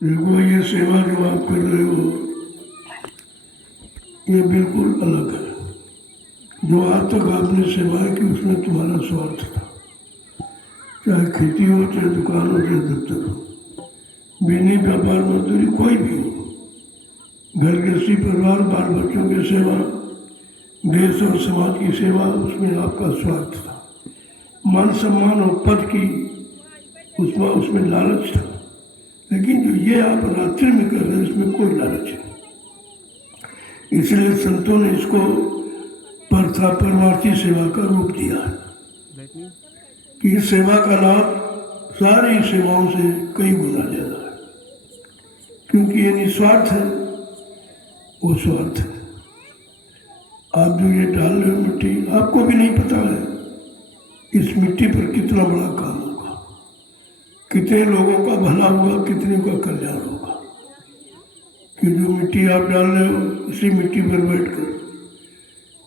देखो ये सेवा जो आप कर रहे हो ये बिल्कुल अलग है। जो आज तक आपने सेवा की उसमें तुम्हारा स्वार्थ था, चाहे खेती हो, चाहे दुकान हो, चाहे दफ्तर हो, बिजली, व्यापार, मजदूरी, कोई भी हो, घर गृहस्थी, परिवार, बाल बच्चों की सेवा, देश और समाज की सेवा, उसमें आपका स्वार्थ था। मान सम्मान और पद की उसमें लालच था। लेकिन जो ये आप रात्रि में कर रहे हैं इसमें कोई लालच नहीं। इसलिए संतों ने इसको परमार्थी सेवा का रूप दिया है कि इस सेवा का लाभ सारी सेवाओं से कई गुना ज्यादा है, क्योंकि ये निस्वार्थ है, वो स्वार्थ है। आप जो ये डाल रहे हो मिट्टी, आपको भी नहीं पता है इस मिट्टी पर कितना बड़ा काम होगा, कितने लोगों का भला होगा, कितने का कल्याण होगा। कि जो मिट्टी आप डाल रहे हो, इसी मिट्टी पर बैठकर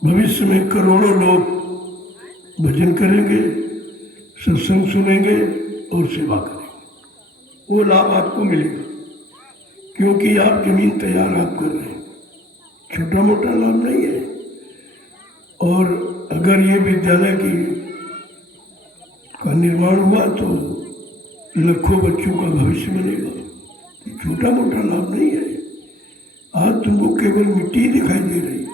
भविष्य में करोड़ों लोग भजन करेंगे, सत्संग सुनेंगे और सेवा करेंगे। वो लाभ आपको मिलेगा, क्योंकि आप जमीन तैयार आप कर रहे हैं, छोटा मोटा लाभ नहीं है। और अगर ये विद्यालय का निर्माण हुआ तो लाखों बच्चों का भविष्य बनेगा, छोटा मोटा लाभ नहीं है। आज तुमको केवल मिट्टी दिखाई दे रही है,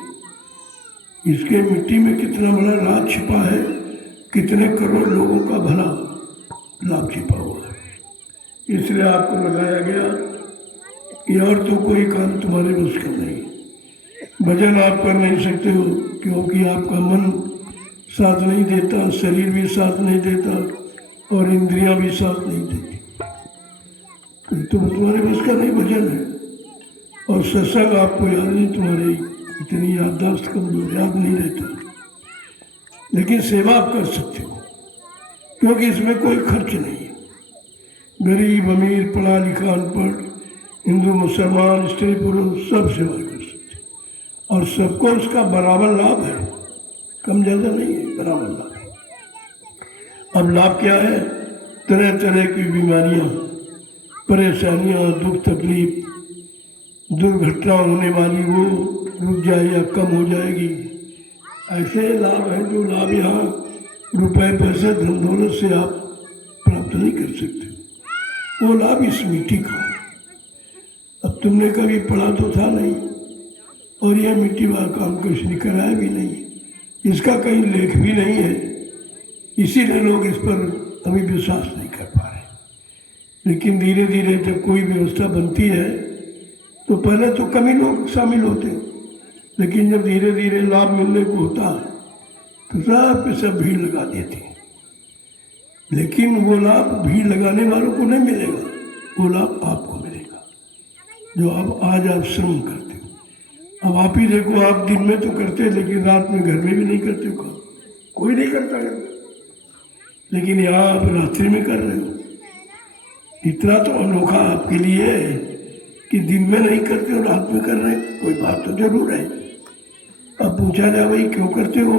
इसके मिट्टी में कितना बड़ा राज छिपा है, कितने करोड़ लोगों का भला लाभ छिपा हुआ है। इसलिए आपको लगाया गया कि और तो कोई काम तुम्हारे बस का नहीं। भजन आप कर नहीं सकते हो क्योंकि आपका मन साथ नहीं देता, शरीर भी साथ नहीं देता और इंद्रियां भी साथ नहीं देती, तो तुम्हारे बस का नहीं भजन है। और सत्संग आपको याद नहीं, तुम्हारी इतनी याददाश्त कमजोर, याद नहीं रहता। लेकिन सेवा आप कर सकते हो क्योंकि इसमें कोई खर्च नहीं है। गरीब, अमीर, पढ़ा लिखा, अनपढ़, हिंदू, मुसलमान, स्त्री, पुरुष सब सेवा कर सकते हैं और सबको उसका बराबर लाभ है, कम ज़्यादा नहीं है, बराबर लाभ है। अब लाभ क्या है? तरह तरह की बीमारियां, परेशानियां, दुख तकलीफ, दुर्घटना होने वाली वो रुक जाए या कम हो जाएगी। ऐसे लाभ हैं जो लाभ यहाँ रुपए, पैसे, धन दौलत से आप प्राप्त नहीं कर सकते। वो लाभ इस मिट्टी का। अब तुमने कभी पढ़ा तो था नहीं और यह मिट्टी वाला काम किसी ने कराया भी नहीं, इसका कहीं लेख भी नहीं है, इसीलिए लोग इस पर अभी विश्वास नहीं कर पा रहे। लेकिन धीरे धीरे जब कोई व्यवस्था बनती है तो पहले तो कम ही लोग शामिल होते, लेकिन जब धीरे धीरे लाभ मिलने को होता है तो सब पे सब भीड़ लगा देते। लेकिन वो लाभ भीड़ लगाने वालों को नहीं मिलेगा, वो लाभ आपको मिलेगा जो अब आज आप श्रम करते हो। अब आप ही देखो, आप दिन में तो करते लेकिन रात में घर में भी नहीं करते हो, कोई नहीं करता है। लेकिन यहाँ आप रात्रि में कर रहे हो, इतना तो अनोखा आपके लिए है कि दिन में नहीं करते हो, रात में कर रहे। कोई बात तो जरूर है। अब पूछा जाए भाई क्यों करते हो,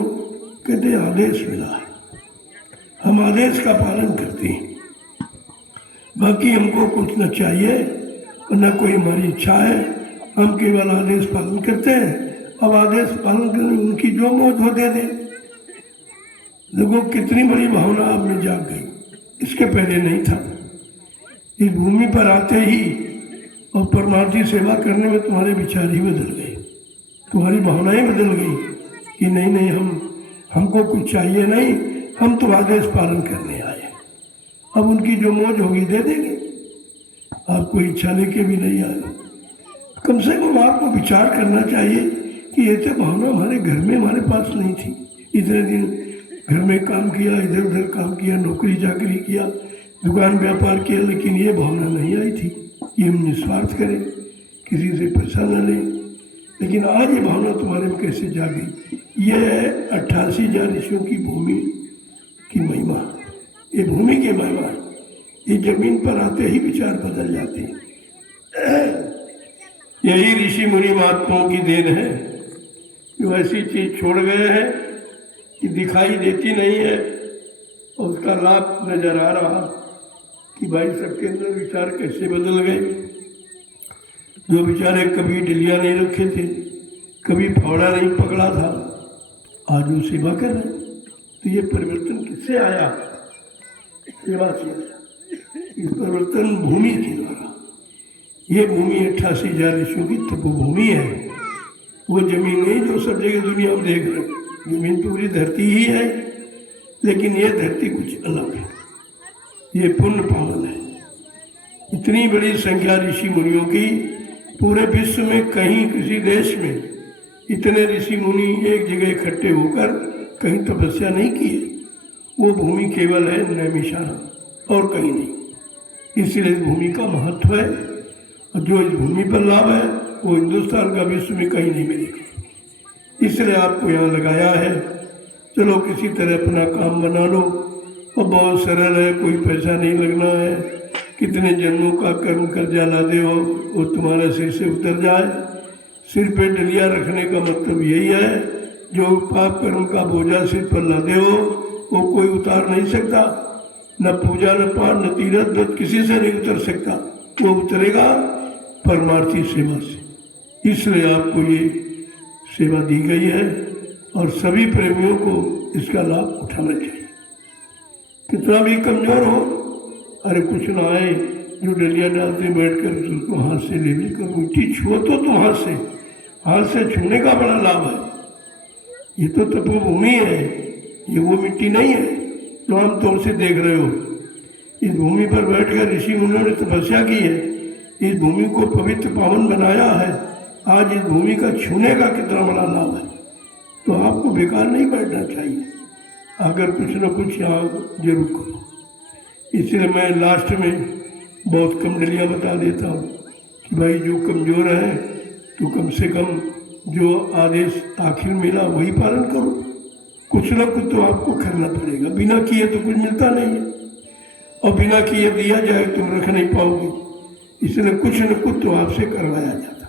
कहते आदेश मिला है, हम आदेश का पालन करते हैं, बाकी हमको कुछ न चाहिए और न कोई हमारी इच्छा है, हम केवल आदेश पालन करते हैं। अब आदेश पालन करने उनकी जो मौज हो दे दे। देखो कितनी बड़ी भावना आप में जाग गई, इसके पहले नहीं था। इस भूमि पर आते ही और परमार्थी सेवा करने में तुम्हारे विचार ही बदल गए, तुम्हारी भावनाएं बदल गई कि नहीं नहीं, हमको कुछ चाहिए नहीं, हम तो आदेश पालन करने आए। अब उनकी जो मौज होगी दे देंगे, आपको इच्छा लेके भी नहीं आए। कम से कम आपको विचार करना चाहिए कि ये तो भावना हमारे घर में हमारे पास नहीं थी। इतने दिन घर में काम किया, इधर उधर काम किया, नौकरी चाकरी किया, दुकान व्यापार किया, लेकिन ये भावना नहीं आई थी कि हम निस्वार्थ करें, किसी से पैसा न लें। लेकिन आज ये भावना तुम्हारे में कैसे जागी? ये है 88,000 ऋषियों की भूमि की महिमा, ये भूमि की महिमा है। ये जमीन पर आते ही विचार बदल जाते हैं। यही ऋषि मुनि महात्माओं की देन है जो ऐसी चीज छोड़ गए हैं कि दिखाई देती नहीं है और उसका लाभ नजर आ रहा कि भाई सबके अंदर विचार कैसे बदल गए। जो बेचारे कभी डलिया नहीं रखे थे, कभी फावड़ा नहीं पकड़ा था, आज वो सेवा कर रहे हैं। तो ये परिवर्तन किससे आया? सेवा से आया। इस परिवर्तन भूमि के द्वारा। ये भूमि 88,000 ऋषियों की तपोभूमि है। वो जमीन नहीं जो सब जगह दुनिया में देख रहे हैं। जमीन तो पूरी धरती ही है, लेकिन ये धरती कुछ अलग है। ये पुण्य पावन है। इतनी बड़ी संख्या ऋषि मुनियों की पूरे विश्व में कहीं किसी देश में इतने ऋषि मुनि एक जगह इकट्ठे होकर कहीं तपस्या नहीं किए। वो भूमि केवल है नैमिषारण्य और कहीं नहीं। इसलिए इस भूमि का महत्व है, और जो इस भूमि पर लाभ है वो हिंदुस्तान का विश्व में कहीं नहीं मिलेगा। इसलिए आपको यहाँ लगाया है। चलो किसी तरह अपना काम बना लो, और बहुत सरल है, कोई पैसा नहीं लगना है। कितने जन्मों का कर्म कर्जा लादे हो वो तुम्हारा सिर से उतर जाए। सिर पे डलिया रखने का मतलब यही है, जो पाप कर्म का बोझा सिर पर लादे हो वो कोई उतार नहीं सकता। न पूजा, न पाठ, न तीरथ व्रत किसी से नहीं उतर सकता। वो उतरेगा परमार्थी सेवा से। इसलिए आपको ये सेवा दी गई है, और सभी प्रेमियों को इसका लाभ उठाना चाहिए। कितना भी कमजोर हो, अरे कुछ ना आए, जो डलिया डालते बैठ कर उसको हाथ से ले भी कर मिट्टी छुओ तो तुम हाथ से छूने का बड़ा लाभ है। ये तो तपोभूमि है, ये वो मिट्टी नहीं है जो आम तौर से देख रहे हो। इस भूमि पर बैठकर ऋषि मुनियों ने तपस्या की है। इस भूमि को पवित्र पावन बनाया है। आज इस भूमि का छूने का कितना बड़ा लाभ है। तो आपको बेकार नहीं बैठना चाहिए, अगर कुछ न कुछ यहाँ जरूर करो। इसलिए मैं लास्ट में बहुत कम डलिया बता देता हूँ कि भाई जो कमज़ोर है तो कम से कम जो आदेश आखिर मिला वही पालन करो। कुछ न कुछ तो आपको करना पड़ेगा, बिना किए तो कुछ मिलता नहीं है, और बिना किए दिया जाए तुम रख नहीं पाओगे। इसलिए कुछ न कुछ तो आपसे करवाया जाता।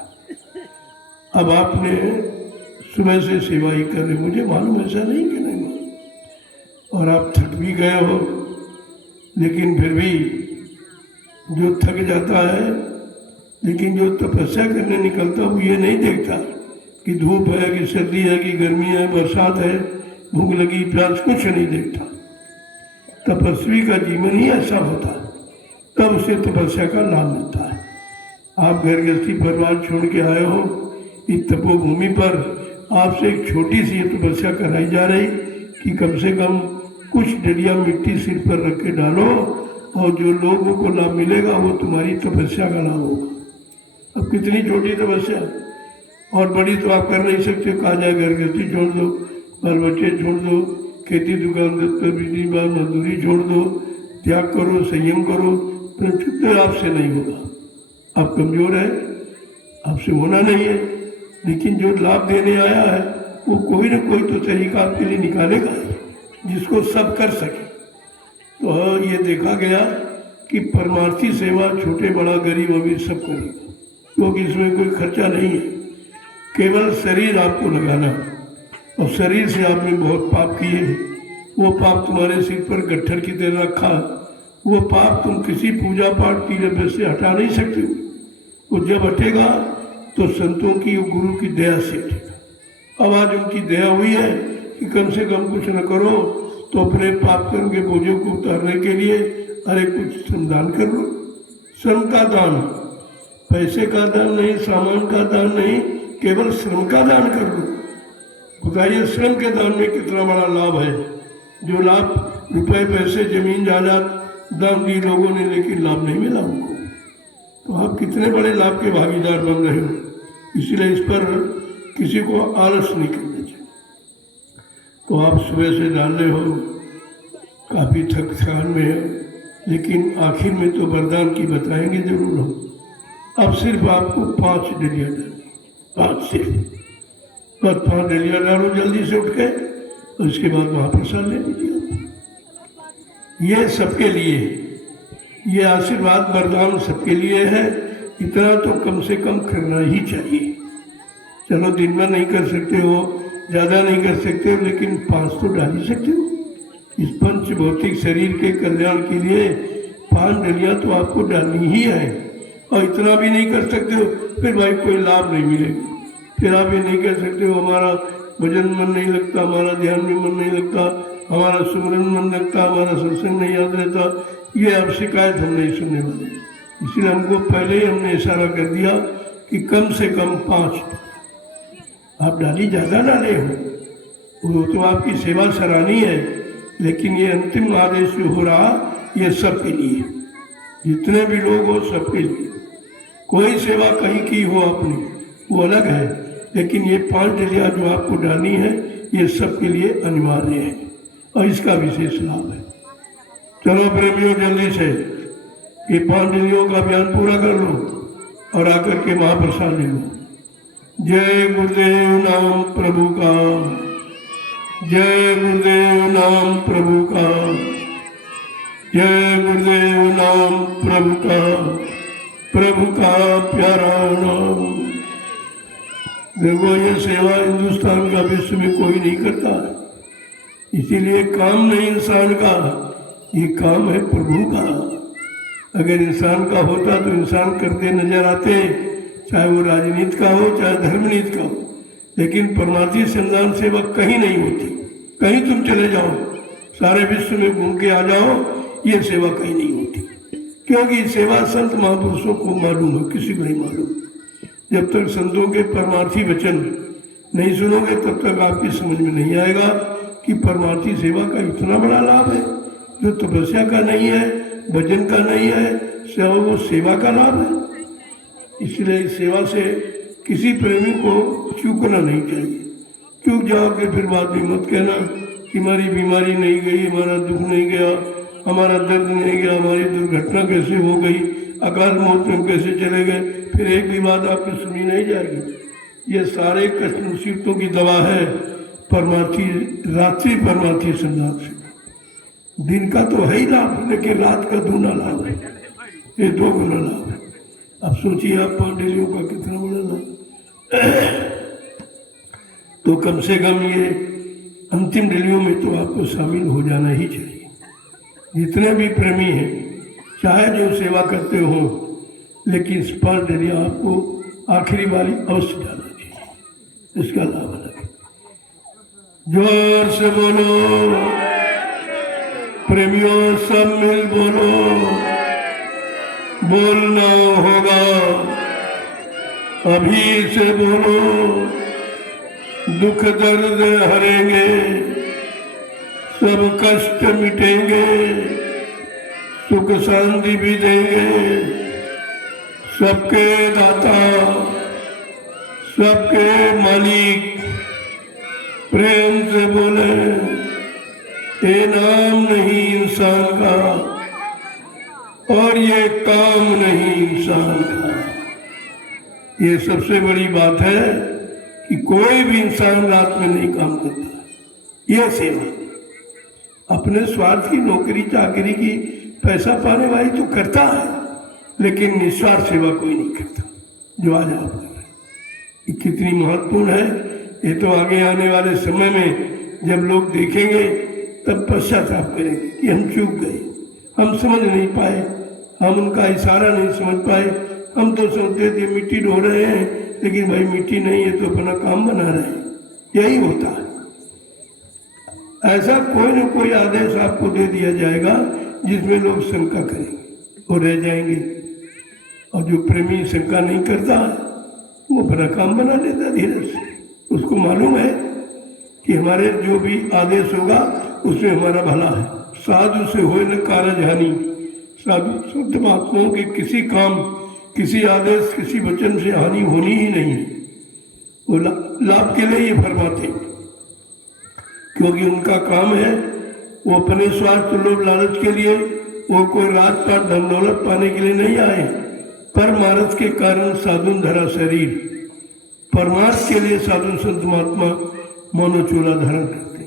अब आपने सुबह से सेवा ही कर रहे, मुझे मालूम ऐसा नहीं कि नहीं मालूम, और आप थक भी गए हो, लेकिन फिर भी जो थक जाता है, लेकिन जो तपस्या करने निकलता वो ये नहीं देखता कि धूप है कि सर्दी है कि गर्मी है, बरसात है, भूख लगी, प्यास, कुछ नहीं देखता। तपस्वी का जीवन ही ऐसा होता है, तब उसे तपस्या का लाभ मिलता है। आप घर गृहस्थी परिवार छोड़ के आए हो, इस तपोभूमि पर आपसे एक छोटी सी तपस्या कराई जा रही कि कम से कम कुछ डलिया मिट्टी सिर पर रख के डालो, और जो लोगों को लाभ मिलेगा वो तुम्हारी तपस्या का लाभ होगा। अब कितनी छोटी तपस्या, और बड़ी तो आप कर नहीं सकते। कहा जाए घर गृहस्थी छोड़ दो, बाल बच्चे छोड़ दो, खेती दुकान दफ्तर बिजली बाल मजदूरी छोड़ दो, त्याग करो, संयम करो, तो आपसे नहीं होगा। आप कमजोर है, आपसे होना नहीं है। लेकिन जो लाभ देने आया है वो कोई ना कोई तो तरीका आपके लिए निकालेगा जिसको सब कर सके। तो ये देखा गया कि परमार्थी सेवा छोटे बड़ा गरीब अमीर सब करेगा, क्योंकि इसमें कोई खर्चा नहीं है। केवल शरीर आपको लगाना, और शरीर से आपने बहुत पाप किए, वो पाप तुम्हारे सिर पर गट्ठर की तरह रखा, वो पाप तुम किसी पूजा पाठ की से हटा नहीं सकते। वो जब हटेगा तो संतों की और गुरु की दया से हटेगा। अब आज उनकी दया हुई है कि कम से कम कुछ न करो तो अपने पाप कर्म के बोझों को उतारने के लिए अरे कुछ श्रमदान कर लो। श्रम का दान, पैसे का दान नहीं, सामान का दान नहीं, केवल श्रम का दान कर लो। बताइए श्रम के दान में कितना बड़ा लाभ है। जो लाभ रुपए पैसे जमीन जायदाद दान दी लोगों ने, लेकिन लाभ नहीं मिला उनको। तो आप कितने बड़े लाभ के भागीदार बन रहे हो। इसलिए इस पर किसी को आलस नहीं करना चाहिए। तो आप सुबह से डाल रहे हो, काफ़ी थकान में है, लेकिन आखिर में तो वरदान की बताएंगे जरूर हम। अब सिर्फ आपको 5 डलिया डालनी, 5 सिर्फ, बस 5 डलिया डालो जल्दी से उठ के, और उसके बाद महाप्रसाद ले लीजिए। ये सबके लिए, ये आशीर्वाद वरदान सबके लिए है। इतना तो कम से कम करना ही चाहिए। चलो दिन में नहीं कर सकते हो, ज़्यादा नहीं कर सकते हो, लेकिन 5 तो डाल ही सकते हो। इस पंच भौतिक शरीर के कल्याण के लिए 5 डलियाँ तो आपको डालनी ही है। और इतना भी नहीं कर सकते हो, फिर भाई कोई लाभ नहीं मिलेगा। फिर आप ये नहीं कह सकते हो हमारा भजन मन नहीं लगता, हमारा ध्यान में मन नहीं लगता, हमारा सुमरन मन लगता, हमारा सत्संग नहीं याद रहता। ये अब शिकायत हम नहीं सुनने वाले। इसलिए हमको पहले ही हमने इशारा कर दिया कि कम से कम 5 आप डाली, ज़्यादा डाले हो वो तो आपकी सेवा सराहनीय है, लेकिन ये अंतिम आदेश जो हो रहा ये सबके लिए, जितने भी लोग हो सबके लिए। कोई सेवा कहीं की हो अपनी वो अलग है, लेकिन ये 5 डलियाँ जो आपको डालनी है ये सबके लिए अनिवार्य है और इसका विशेष लाभ है। चलो प्रेमियों, जल्दी से ये 5 डलियों का अभियान पूरा कर लो और आकर के महाप्रसाद ले लो। जय गुरुदेव नाम प्रभु का, जय गुरुदेव नाम प्रभु का, जय गुरुदेव नाम प्रभु का, प्रभु का प्यारा नाम। देखो ये सेवा हिंदुस्तान का विश्व में कोई नहीं करता है, इसीलिए काम नहीं इंसान का, ये काम है प्रभु का। अगर इंसान का होता तो इंसान करते नजर आते, चाहे वो राजनीति का हो चाहे धर्मनीति का हो, लेकिन परमार्थी संदान सेवा कहीं नहीं होती। कहीं तुम चले जाओ, सारे विश्व में घूम के आ जाओ, ये सेवा कहीं नहीं होती, क्योंकि सेवा संत महापुरुषों को मालूम है, किसी को नहीं मालूम। जब तक संतों के परमार्थी वचन नहीं सुनोगे तब तक आपकी समझ में नहीं आएगा कि परमार्थी सेवा का इतना बड़ा लाभ है, जो तपस्या का नहीं है, भजन का नहीं है, वो सेवा का लाभ है। इसलिए इस सेवा से किसी प्रेमी को चूकना नहीं चाहिए। चूक जाओगे फिर बाद में मत कहना कि हमारी बीमारी नहीं गई, हमारा दुख नहीं गया, हमारा दर्द नहीं गया, हमारी दुर्घटना कैसे हो गई, अकाल मौत में कैसे चले गए, फिर एक भी बात आपकी सुनी नहीं जाएगी। ये सारे कष्ट मुसीबतों की दवा है परमार्थी, रात्रि परमार्थी संदान से। दिन का तो है ही लाभ, लेकिन रात का दूना लाभ है, ये 2 गुना लाभ है। अब सोचिए आप 5 डलियों का कितना बड़ा लाभ। तो कम से कम ये अंतिम डलियों में तो आपको शामिल हो जाना ही चाहिए। जितने भी प्रेमी हैं, चाहे जो सेवा करते हो, लेकिन 5 डलियाँ आपको आखिरी वाली अवश्य डालना चाहिए, इसका लाभ अलग है। जोर से बोलो प्रेमियों, सब मिल बोलो, बोलना होगा अभी से बोलो। दुख दर्द हरेंगे, सब कष्ट मिटेंगे, सुख शांति भी देंगे। सबके दाता, सबके मालिक, प्रेम से बोले ये नाम नहीं इंसान का और ये काम नहीं इंसान का। ये सबसे बड़ी बात है कि कोई भी इंसान रात में नहीं काम करता। यह सेवा अपने स्वार्थ की नौकरी चाकरी की पैसा पाने वाली तो करता है, लेकिन निस्वार्थ सेवा कोई नहीं करता जो आज आप कर रहे हैं। ये कितनी महत्वपूर्ण है, ये तो आगे आने वाले समय में जब लोग देखेंगे तब पश्चाताप करेंगे कि हम चूक गए, हम समझ नहीं पाए, हम उनका इशारा नहीं समझ पाए। हम तो समझते थे मिट्टी ढो रहे हैं, लेकिन भाई मिट्टी नहीं है तो अपना काम बना रहे हैं। यही होता है। ऐसा कोई न कोई आदेश आपको दे दिया जाएगा जिसमें लोग शंका करेंगे और रह जाएंगे, और जो प्रेमी शंका नहीं करता वो अपना काम बना लेता धीरे से। उसको मालूम है कि हमारे जो भी आदेश होगा उसमें हमारा भला है। साधु से होए न कारज हानि। साधु शुद्ध महात्माओं के किसी काम, किसी आदेश, किसी वचन से हानि होनी ही नहीं है। वो लाभ के लिए ये फरमाते, क्योंकि उनका काम है वो अपने स्वार्थ लोभ लालच के लिए, वो कोई रात पात धन दौलत पाने के लिए नहीं आए। परमार्थ के कारण साधुन धरा शरीर, परमार्थ के लिए साधु संत महात्मा मनोचूला धारण करते।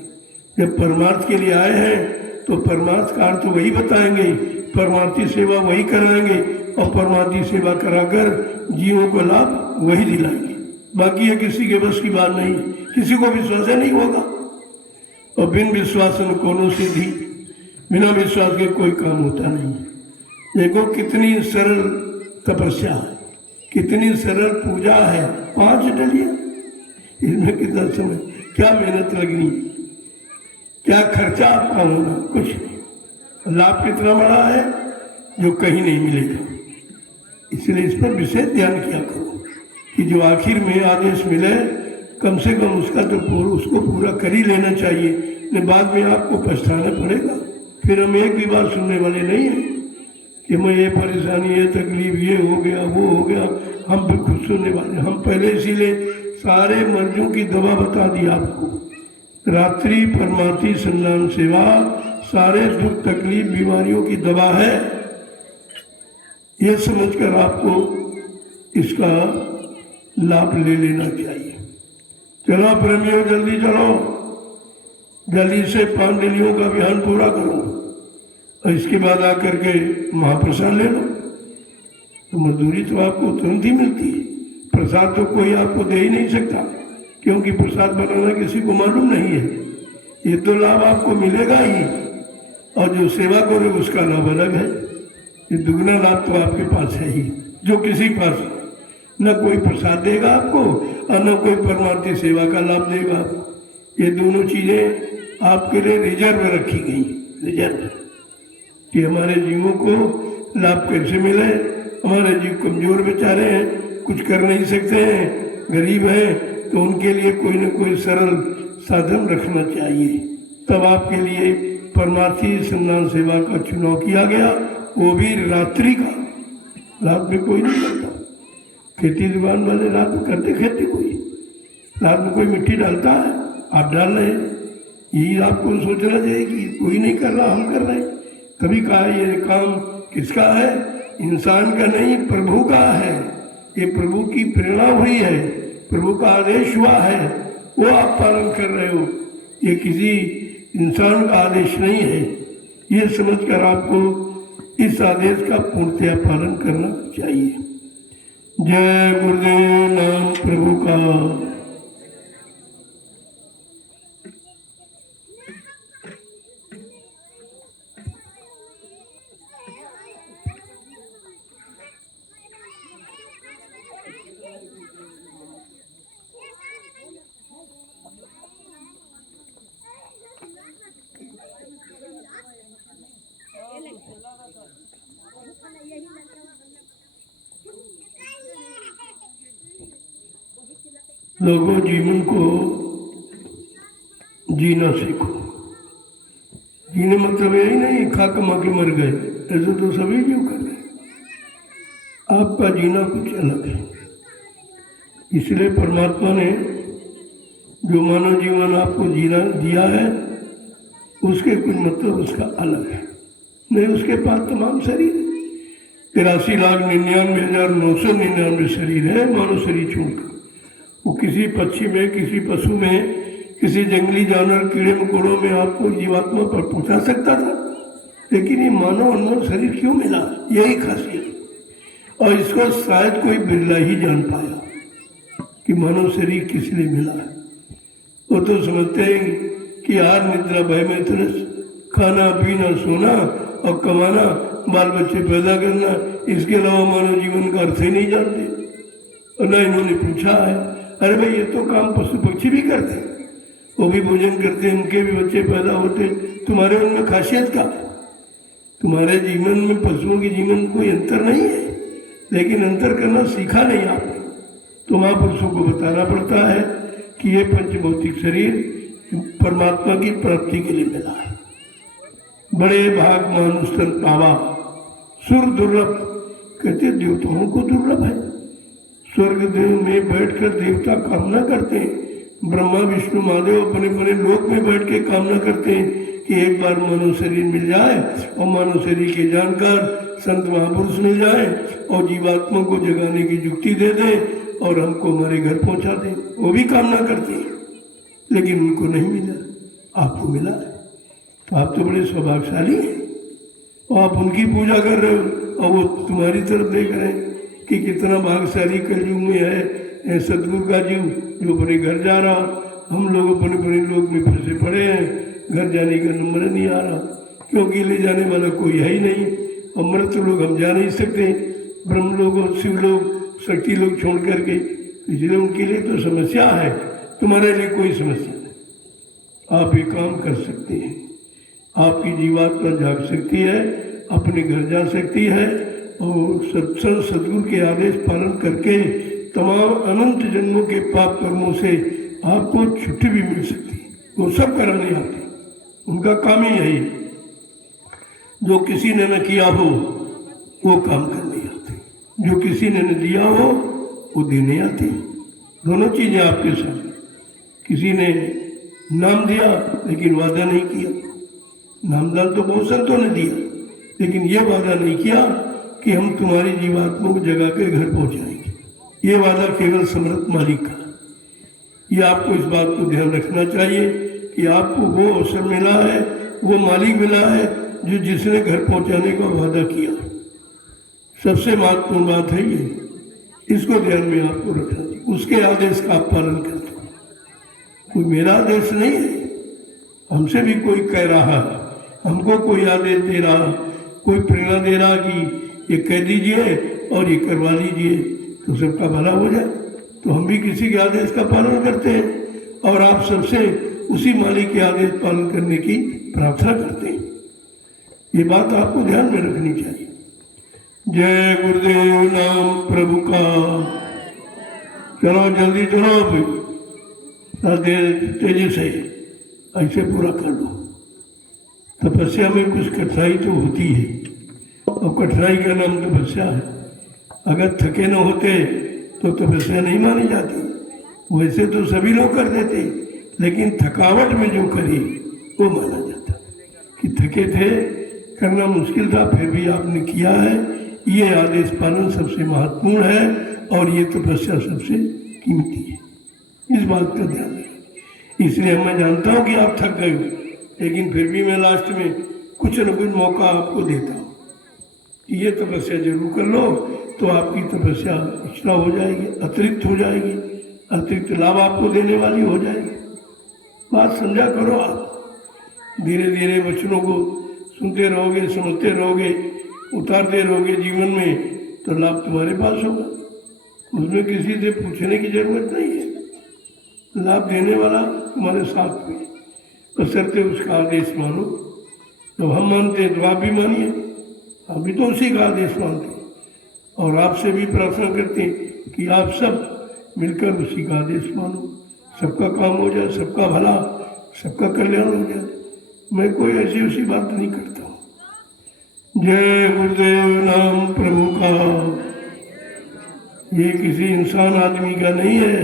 जब परमार्थ के लिए आए हैं तो परमार्थ का अर्थ वही बताएंगे, परमार्थी सेवा वही कराएंगे और परमार्थी सेवा कराकर जीवों को लाभ वही दिलाएंगे। बाकी ये किसी के बस की बात नहीं, किसी को विश्वास नहीं होगा। और बिन विश्वास न कोनो सिद्धि, बिना विश्वास के कोई काम होता नहीं। देखो कितनी सरल तपस्या है, कितनी सरल पूजा है, 5 डलिया, इसमें कितना समय, क्या मेहनत लगनी, क्या खर्चा आपका होना, कुछ नहीं। लाभ कितना बड़ा है जो कहीं नहीं मिलेगा। इसलिए इस पर विशेष ध्यान किया करो कि जो आखिर में आदेश मिले कम से कम उसका तो उसको पूरा कर ही लेना चाहिए, नहीं बाद में आपको पछताना पड़ेगा। फिर हम एक भी बात सुनने वाले नहीं हैं कि मैं ये परेशानी, ये तकलीफ, ये हो गया, वो हो गया, हम भी खुद सुनने वाले। हम पहले इसीलिए सारे मर्जों की दवा बता दी आपको। रात्रि परमार्थी संधान सेवा सारे दुख तकलीफ बीमारियों की दवा है, ये समझकर आपको इसका लाभ ले लेना चाहिए। चलो प्रेमियों, जल्दी चलो, जल्दी से 5 डलियों का अभियान पूरा करो और इसके बाद आकर के महाप्रसाद ले लो। तो मजदूरी तो आपको तुरंत ही मिलती है, प्रसाद तो कोई आपको दे ही नहीं सकता, क्योंकि प्रसाद बनाना किसी को मालूम नहीं है। ये तो लाभ आपको मिलेगा ही, और जो सेवा करे उसका लाभ अलग है। ये दुगना लाभ तो आपके पास है ही, जो किसी पास न कोई प्रसाद देगा आपको और न कोई परमार्थी सेवा का लाभ देगा आपको। ये दोनों चीज़ें आपके लिए रिजर्व रखी गई, रिजर्व, कि हमारे जीवों को लाभ कैसे मिले। हमारे जीव कमजोर बेचारे हैं, कुछ कर नहीं सकते हैं, गरीब हैं, तो उनके लिए कोई न कोई सरल साधन रखना चाहिए। तब आपके लिए परमार्थी संधान सेवा का चुनाव किया गया, वो भी रात्रि का। रात में कोई नहीं करता, खेती दुकान वाले रात में करते खेती, कोई रात में कोई मिट्टी डालता है, आप डाल रहे हैं। यही आपको सोचना चाहिए कि कोई नहीं कर रहा, हम कर रहे हैं। कभी कहा ये काम किसका है? इंसान का नहीं, प्रभु का है। ये प्रभु की प्रेरणा हुई है, प्रभु का आदेश हुआ है, वो आप पालन कर रहे हो। ये किसी इंसान का आदेश नहीं है। ये समझकर आपको इस आदेश का पूर्णतया पालन करना चाहिए। जय गुरुदेव, नाम प्रभु का। लोगों, जीवन को जीना सीखो। जीने मतलब यही नहीं खा कमा के मर गए, ऐसे तो सभी जीव कर रहे। आपका जीना कुछ अलग है। इसलिए परमात्मा ने जो मानव जीवन आपको जीना दिया है, उसके कुछ मतलब उसका अलग है। नहीं, उसके पास तमाम शरीर है, 83,99,999 शरीर है मानव शरीर छोड़कर। वो किसी पक्षी में, किसी पशु में, किसी जंगली जानवर, कीड़े मकोड़ों में आपको जीवात्मा पर पहुंचा सकता था, लेकिन ये मानव अनमोल शरीर क्यों मिला? यही खासियत। और इसको शायद कोई बिरला ही जान पाया कि मानव शरीर किस लिए मिला है। वो तो समझते हैं कि आहार निद्रा भय मैथुनस, खाना पीना सोना और कमाना, बाल बच्चे पैदा करना, इसके अलावा मानव जीवन का अर्थ ही नहीं जानते। और न इन्होंने पूछा है, अरे भाई ये तो काम पशु पक्षी भी करते, वो भी भोजन करते, उनके भी बच्चे पैदा होते, तुम्हारे उनमें खासियत क्या? तुम्हारे जीवन में पशुओं के जीवन में कोई अंतर नहीं है, लेकिन अंतर करना सीखा नहीं आपने। तो महापुरुषों को बताना पड़ता है कि ये पंचभौतिक शरीर परमात्मा की प्राप्ति के लिए मिला है। बड़े भाग मानुष तन पावा, सुर दुर्लभ, कहते देवताओं को दुर्लभ है। स्वर्ग देव में बैठकर देवता कामना करते हैं, ब्रह्मा विष्णु महादेव अपने अपने लोक में बैठ के कामना करते हैं कि एक बार मानव शरीर मिल जाए और मानव शरीर के जानकार संत महापुरुष मिल जाए और जीवात्मा को जगाने की युक्ति दे दे और हमको हमारे घर पहुंचा दे। वो भी कामना करते हैं, लेकिन उनको नहीं मिला, आपको मिला है। तो आप तो बड़े सौभाग्यशाली हैं और आप उनकी पूजा कर रहे हो और वो तुम्हारी तरफ देख रहे हैं कि कितना भाग्यशाली कलयुग में है सतगुरु का जीव जो अपने घर जा रहा। हम लोग अपने अपने लोग में फंसे पड़े हैं, घर जाने का नंबर नहीं आ रहा, क्योंकि ले जाने वाला कोई है ही नहीं। और मृत लोग हम जा नहीं सकते, ब्रह्म लोग और शिव लोग शक्ति लोग छोड़ करके, इसलिए उनके लिए तो समस्या है, तुम्हारे लिए कोई समस्या नहीं। आप ये काम कर सकते हैं, आपकी जीवात्मा जाग सकती है, अपने घर जा सकती है और सत्संग सदगुरु के आदेश पालन करके तमाम अनंत जन्मों के पाप कर्मों से आपको छुट्टी भी मिल सकती है। वो सब कराने आते, उनका काम ही यही, जो किसी ने न किया हो वो काम करने आते, जो किसी ने न दिया हो वो देने आते। दोनों चीज़ें आपके साथ। किसी ने नाम दिया लेकिन वादा नहीं किया, नामदान तो बहुत संतों ने दिया, लेकिन ये वादा नहीं किया कि हम तुम्हारी जीवात्मा को जगा के घर पहुंचाएंगे। ये वादा केवल समर्थ मालिक का। ये आपको इस बात को ध्यान रखना चाहिए कि आपको वो अवसर मिला है, वो मालिक मिला है जो जिसने घर पहुंचाने का वादा किया। सबसे महत्वपूर्ण बात है ये, इसको ध्यान में आपको रखना चाहिए। उसके आदेश का आप पालन करते हैं। कोई मेरा आदेश नहीं है, हमसे भी कोई कह रहा है, हमको कोई आदेश दे रहा, कोई प्रेरणा दे रहा कि ये कह दीजिए और ये करवा लीजिए तो सबका भला हो जाए। तो हम भी किसी के आदेश का पालन करते हैं और आप सबसे उसी मालिक के आदेश पालन करने की प्रार्थना करते हैं। ये बात आपको ध्यान में रखनी चाहिए। जय गुरुदेव नाम प्रभु का। चलो जल्दी चलो, तेजी से ऐसे पूरा कर लो। तपस्या में कुछ कठिनाई तो होती है और कठिनाई का नाम तपस्या है। अगर थके न होते तो तपस्या नहीं मानी जाती। वैसे तो सभी लोग कर देते, लेकिन थकावट में जो करे वो माना जाता। कि थके थे, करना मुश्किल था, फिर भी आपने किया है, ये आदेश पालन सबसे महत्वपूर्ण है और ये तपस्या सबसे कीमती है। इस बात का ध्यान रखें। इसलिए मैं जानता हूँ कि आप थक गए, लेकिन फिर भी मैं लास्ट में कुछ न कुछ मौका आपको देता हूँ। ये तपस्या जरूर कर लो तो आपकी तपस्या एक्स्ट्रा हो जाएगी, अतिरिक्त हो जाएगी, अतिरिक्त लाभ आपको देने वाली हो जाएगी। बात समझा करो आप। धीरे धीरे वचनों को सुनते रहोगे, समझते रहोगे, उतारते रहोगे जीवन में, तो लाभ तुम्हारे पास होगा। उसमें किसी से पूछने की जरूरत नहीं है। लाभ देने वाला तुम्हारे साथ में, बशर्ते उसका आदेश मानो। जब हम मानते हैं तो आप भी मानिए, हम भी तो उसी का आदेश मानते हैं और आपसे भी प्रार्थना करते हैं कि आप सब मिलकर उसी का आदेश मानो। सबका काम हो जाए, सबका भला, सबका कल्याण हो जाए। मैं कोई ऐसी उसी बात नहीं करता हूँ। जय गुरुदेव नाम प्रभु का। ये किसी इंसान आदमी का नहीं है,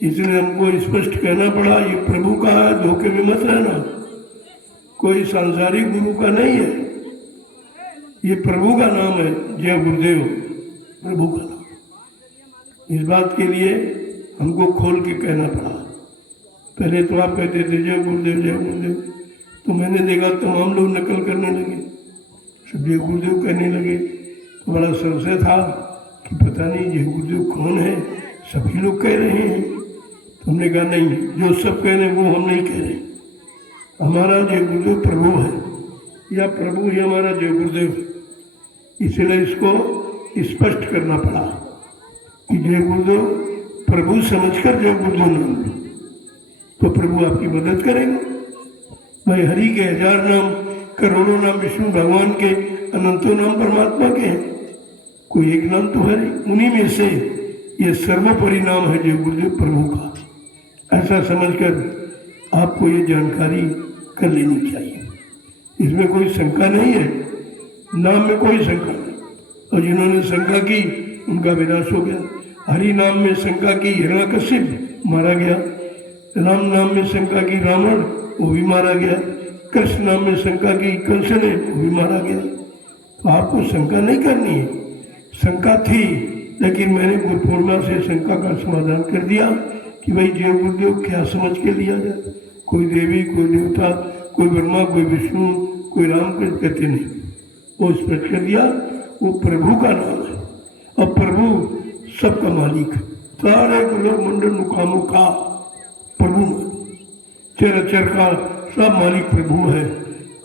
इसलिए हमको स्पष्ट कहना पड़ा ये प्रभु का है, धोखे में मत रहना। कोई सांसारिक गुरु का नहीं है, ये प्रभु का नाम है। जय गुरुदेव, प्रभु का नाम। इस बात के लिए हमको खोल के कहना पड़ा। पहले तो आप कहते थे जय गुरुदेव जय गुरुदेव, तो मैंने देखा तमाम लोग नकल करने लगे, सब जय गुरुदेव कहने लगे। तो बड़ा संशय था कि पता नहीं जय गुरुदेव कौन है, सभी लोग कह रहे हैं। तो हमने कहा नहीं, जो सब कह रहे हैं वो हम नहीं कह रहे। हमारा जय गुरुदेव प्रभु है, या प्रभु ही हमारा जय गुरुदेव। इसलिए इसको स्पष्ट करना पड़ा कि जय गुरुदेव प्रभु समझकर जय गुरुदेव नाम लो, तो प्रभु आपकी मदद करेगा। भाई हरि के 1000 नाम, करोड़ों नाम विष्णु भगवान के, अनंतों नाम परमात्मा के हैं, कोई एक नाम तो है। उन्हीं में से ये सर्वोपरि नाम है जय गुरुदेव प्रभु का। ऐसा समझकर आपको ये जानकारी कर लेनी चाहिए। इसमें कोई शंका नहीं है, नाम में कोई शंका नहीं। और जिन्होंने शंका की उनका विनाश हो गया। हरि नाम में शंका की हिरण्यकशिप मारा गया, राम नाम में शंका की रावण, वो भी मारा गया। कृष्ण नाम में शंका की कंस ने, वो भी मारा गया। तो आपको शंका नहीं करनी है। शंका थी, लेकिन मैंने गुरु पूर्णिमा से शंका का समाधान कर दिया कि भाई जय गुरुदेव क्या समझ के लिया जाए। कोई देवी, कोई देवता, कोई ब्रह्मा, कोई विष्णु, कोई राम कहते नहीं। वो स्पष्ट कर दिया वो प्रभु का नाम है और प्रभु सबका मालिक है। सारे लोग मंडल मुकामों का प्रभु, चर अचर का सब मालिक प्रभु है।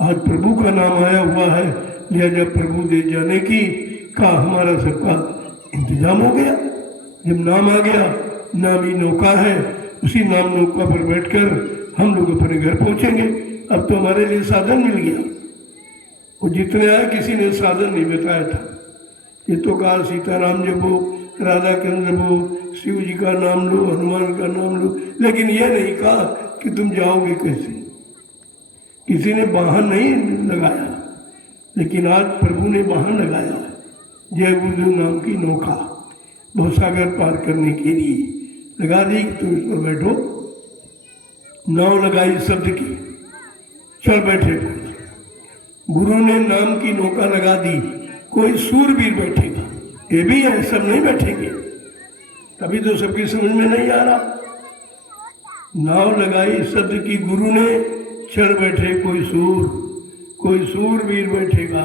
आज प्रभु का नाम आया हुआ है, लिहाजा प्रभु दे जाने की का हमारा सबका इंतजाम हो गया। जब नाम आ गया, नाम ही नौका है, उसी नाम नौका पर बैठकर हम लोग अपने घर पहुंचेंगे। अब तो हमारे लिए साधन मिल गया। वो जितने आए किसी ने साधन नहीं बताया था। ये तो कहा सीताराम जपो, राधा कृष्ण जपो, शिव जी का नाम लो, हनुमान का नाम लो, लेकिन ये नहीं कहा कि तुम जाओगे कैसे। किसी ने वाहन नहीं लगाया, लेकिन आज प्रभु ने वाहन लगाया, जय गुरुदेव नाम की नौका भवसागर पार करने के लिए लगा दी। तुम इस पर बैठो, नाव लगाई शब्द की, चल बैठे। गुरु ने नाम की नौका लगा दी, कोई सूरवीर बैठेगा, ये भी है, सब नहीं बैठेंगे। तभी तो सबकी समझ में नहीं आ रहा। नाव लगाई शब्द की गुरु ने, चल बैठे कोई सूरवीर बैठेगा,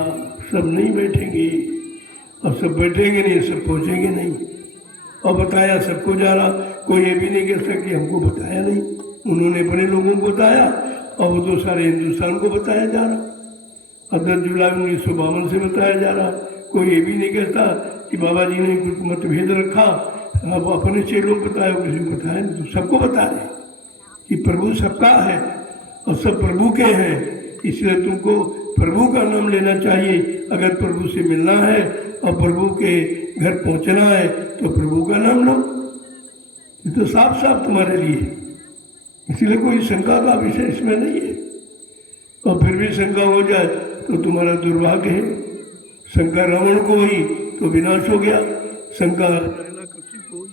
सब नहीं बैठेंगे। और सब बैठेंगे नहीं, सब पहुंचेंगे नहीं। और बताया सबको जा रहा, कोई ये भी नहीं कह सकता कि हमको बताया नहीं। उन्होंने अपने लोगों को बताया और वो तो सारे हिंदुस्तान को बताया जा रहा। अब 10 जुलाई 1952 से बताया जा रहा। कोई ये भी नहीं कहता कि बाबा जी ने कुछ मतभेद रखा, अब अपने चेलों को बताया, किसी को बताया नहीं। तो सबको बता रहे कि प्रभु सबका है और सब प्रभु के हैं, इसलिए तुमको प्रभु का नाम लेना चाहिए। अगर प्रभु से मिलना है और प्रभु के घर पहुंचना है तो प्रभु का नाम लो। ये तो साफ साफ तुम्हारे लिए, इसलिए कोई शंका का विषय इसमें नहीं है। और फिर भी शंका हो जाए तो तुम्हारा दुर्भाग्य है। शंका रावण को हुई तो विनाश हो गया, शंका हिरण्यकश्यप को हुई।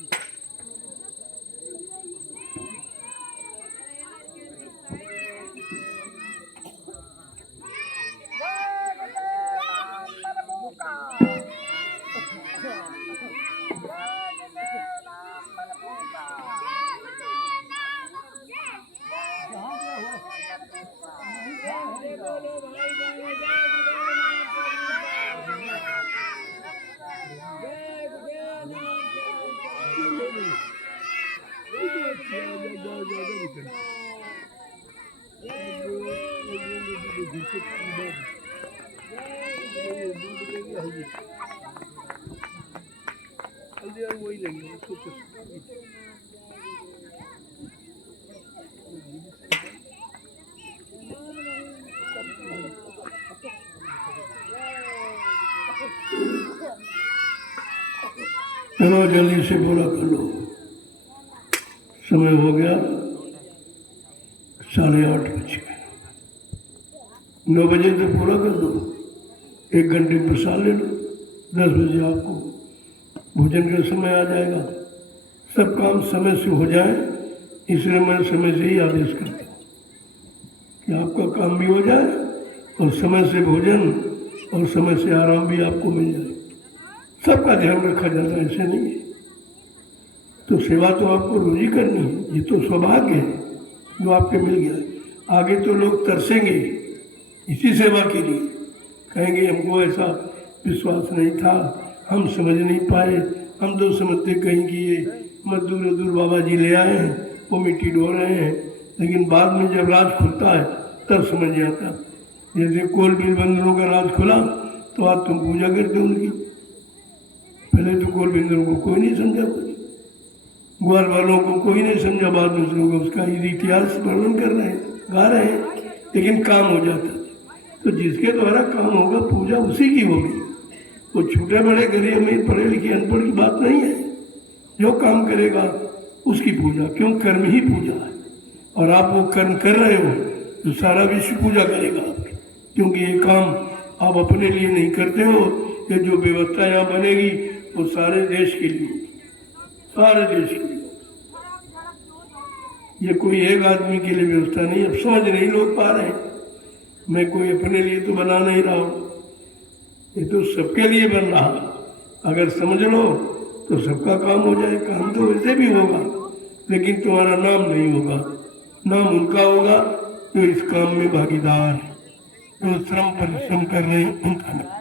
वही लेंगे उसको। चलो जल्दी से पूरा कर लो, समय हो गया 8:30 बज गए। 9 बजे तक पूरा कर दो, 1 घंटे प्रसाद ले लो। 10 बजे आपको भोजन का समय आ जाएगा। सब काम समय से हो जाए, इसलिए मैं समय से ही आदेश करता हूँ कि आपका काम भी हो जाए और समय से भोजन और समय से आराम भी आपको मिल जाए। सबका ध्यान रखा जाता है, ऐसे नहीं है। तो सेवा तो आपको रोज ही करनी है, ये तो सौभाग्य है जो आपके मिल गया। आगे तो लोग तरसेंगे इसी सेवा के लिए, कहेंगे हमको ऐसा विश्वास नहीं था, हम समझ नहीं पाए, हम तो समझते कहीं कि ये मजदूर बाबा जी ले आए हैं, वो मिट्टी ढो रहे हैं। लेकिन बाद में जब राज खुलता है तब समझ आता। जैसे कोल बिल बंदरों का राज खुला तो आज तुम पूजा करते उनकी। पहले तो कोल बिंदरों को कोई नहीं समझा, कुछ ग्वाल वालों को कोई नहीं समझा। बाद में लोग उसका इतिहास वर्णन कर रहे हैं, गा रहे हैं, लेकिन काम हो जाता। तो जिसके द्वारा काम होगा पूजा उसी की होगी। वो छोटे बड़े गरीब अमीर पढ़े लिखे अनपढ़ की बात नहीं है। जो काम करेगा उसकी पूजा, क्यों कर्म ही पूजा है। और आप वो कर्म कर रहे हो तो सारा विश्व पूजा करेगा आपकी, क्योंकि ये काम आप अपने लिए नहीं करते हो। ये जो व्यवस्था यहाँ बनेगी वो सारे देश के लिए, सारे देश के लिए। ये कोई एक आदमी के लिए व्यवस्था नहीं। अब समझ नहीं लोग पा रहे हैं। मैं कोई अपने लिए तो बना नहीं रहा हूँ, ये तो सबके लिए बन रहा। अगर समझ लो तो सबका काम हो जाए। काम तो वैसे भी होगा, लेकिन तुम्हारा नाम नहीं होगा। नाम उनका होगा जो इस काम में भागीदार है, जो श्रम परिश्रम कर रहे हैं उनका नाम।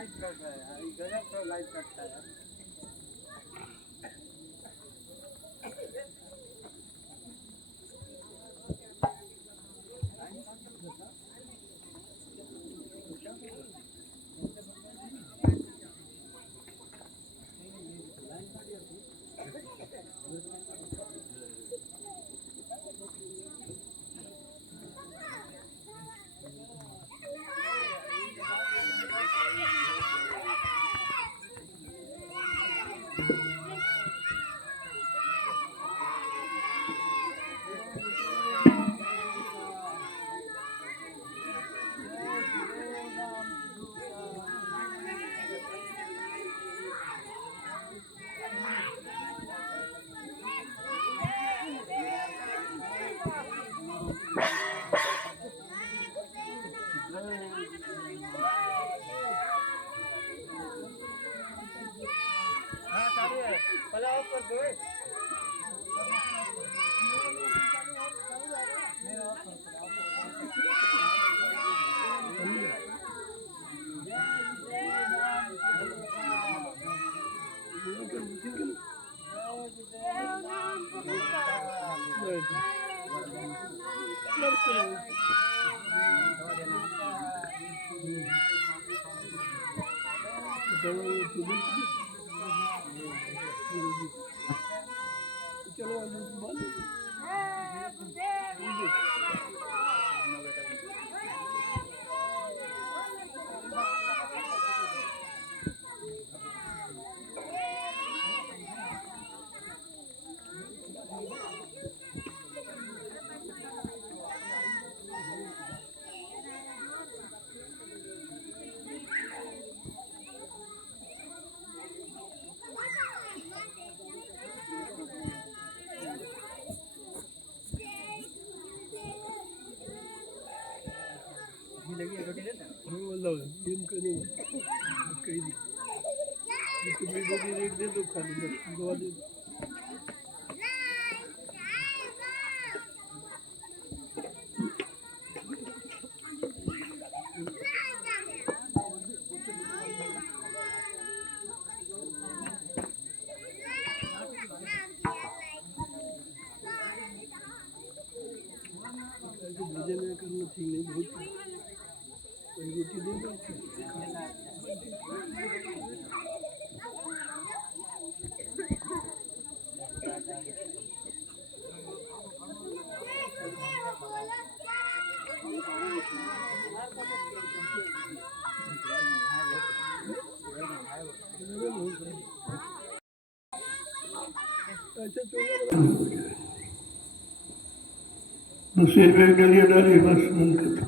दूसरे पे गलियां डाली बस बंद कर दो।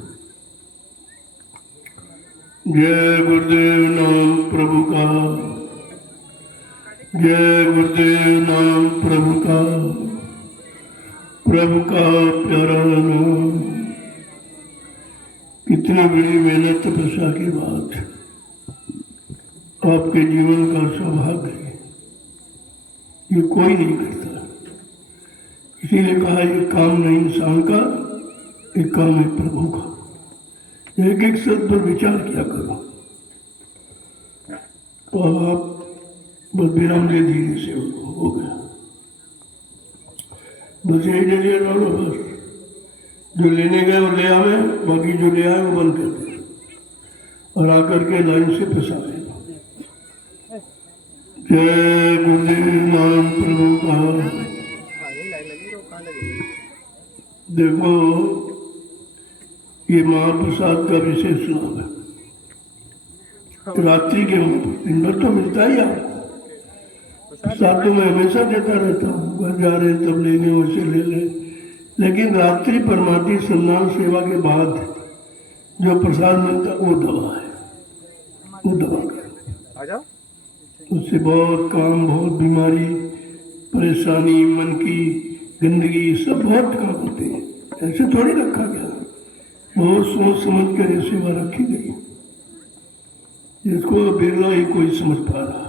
जय गुरुदेव नाम प्रभु का, जय गुरुदेव नाम प्रभु का प्यारा नाम। कितनी बड़ी मेहनत तपस्या के बाद आपके जीवन का सौभाग्य है, ये कोई नहीं करता। इसीलिए कहा ये काम नहीं इंसान का, ये काम है प्रभु का। एक एक शब्द पर विचार किया करो। तो अब आप बस विराम दे धीरे से हो गया। बस यही ले लिया डालो, बस जो लेने गए वो ले आवे, बाकी जो ले आए वो बंद कर दे और आकर के लाइन से फंसाए। जय गुरुदेव नाम प्रभु का। देखो ये महाप्रसाद का विशेष लाभ है। रात्रि के दिन भर तो मिलता ही आपको, प्रसाद तो मैं हमेशा देता रहता हूँ, घर जा रहे तब लेंगे वैसे ले ले, लेकिन रात्रि परमार्थी सम्मान सेवा के बाद जो प्रसाद मिलता वो दवा है, वो दवा कर उससे बहुत काम, बहुत बीमारी, परेशानी, मन की गंदगी सब बहुत काम होते हैं। ऐसे थोड़ी रखा गया, बहुत सोच समझ कर ये सेवा रखी गई, जिसको बिरला ही कोई समझ पा रहा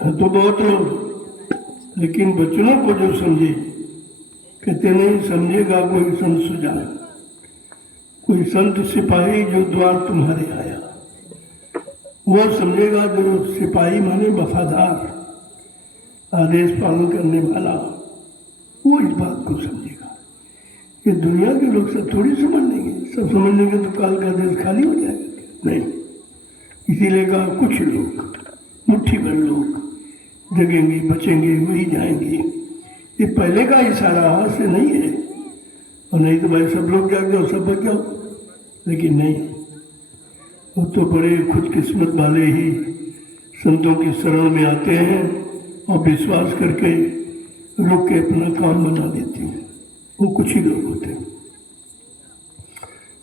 है। तो बहुत लोग, लेकिन बच्चों को जो समझे, कहते नहीं समझेगा कोई संत सुजाए, कोई संत सिपाही जो द्वार तुम्हारे आया, वो समझेगा। जो सिपाही माने वफादार, आदेश पालन करने वाला, वो इस बात को समझेगा। ये दुनिया के लोग सब थोड़ी समझ लेंगे, सब समझ लेंगे तो काल का देश खाली हो जाएगा। नहीं, इसीलिए कहा कुछ लोग, मुट्ठी भर लोग जगेंगे, बचेंगे, वही जाएंगे। ये पहले का इशारा, आज से नहीं है। और नहीं तो भाई सब लोग जाग जाओ, सब बच जाओ, लेकिन नहीं, वो तो बड़े खुदकिस्मत वाले ही संतों की शरण में आते हैं और विश्वास करके रुक के अपना काम बना लेते हैं। वो कुछ ही लोग होते हैं।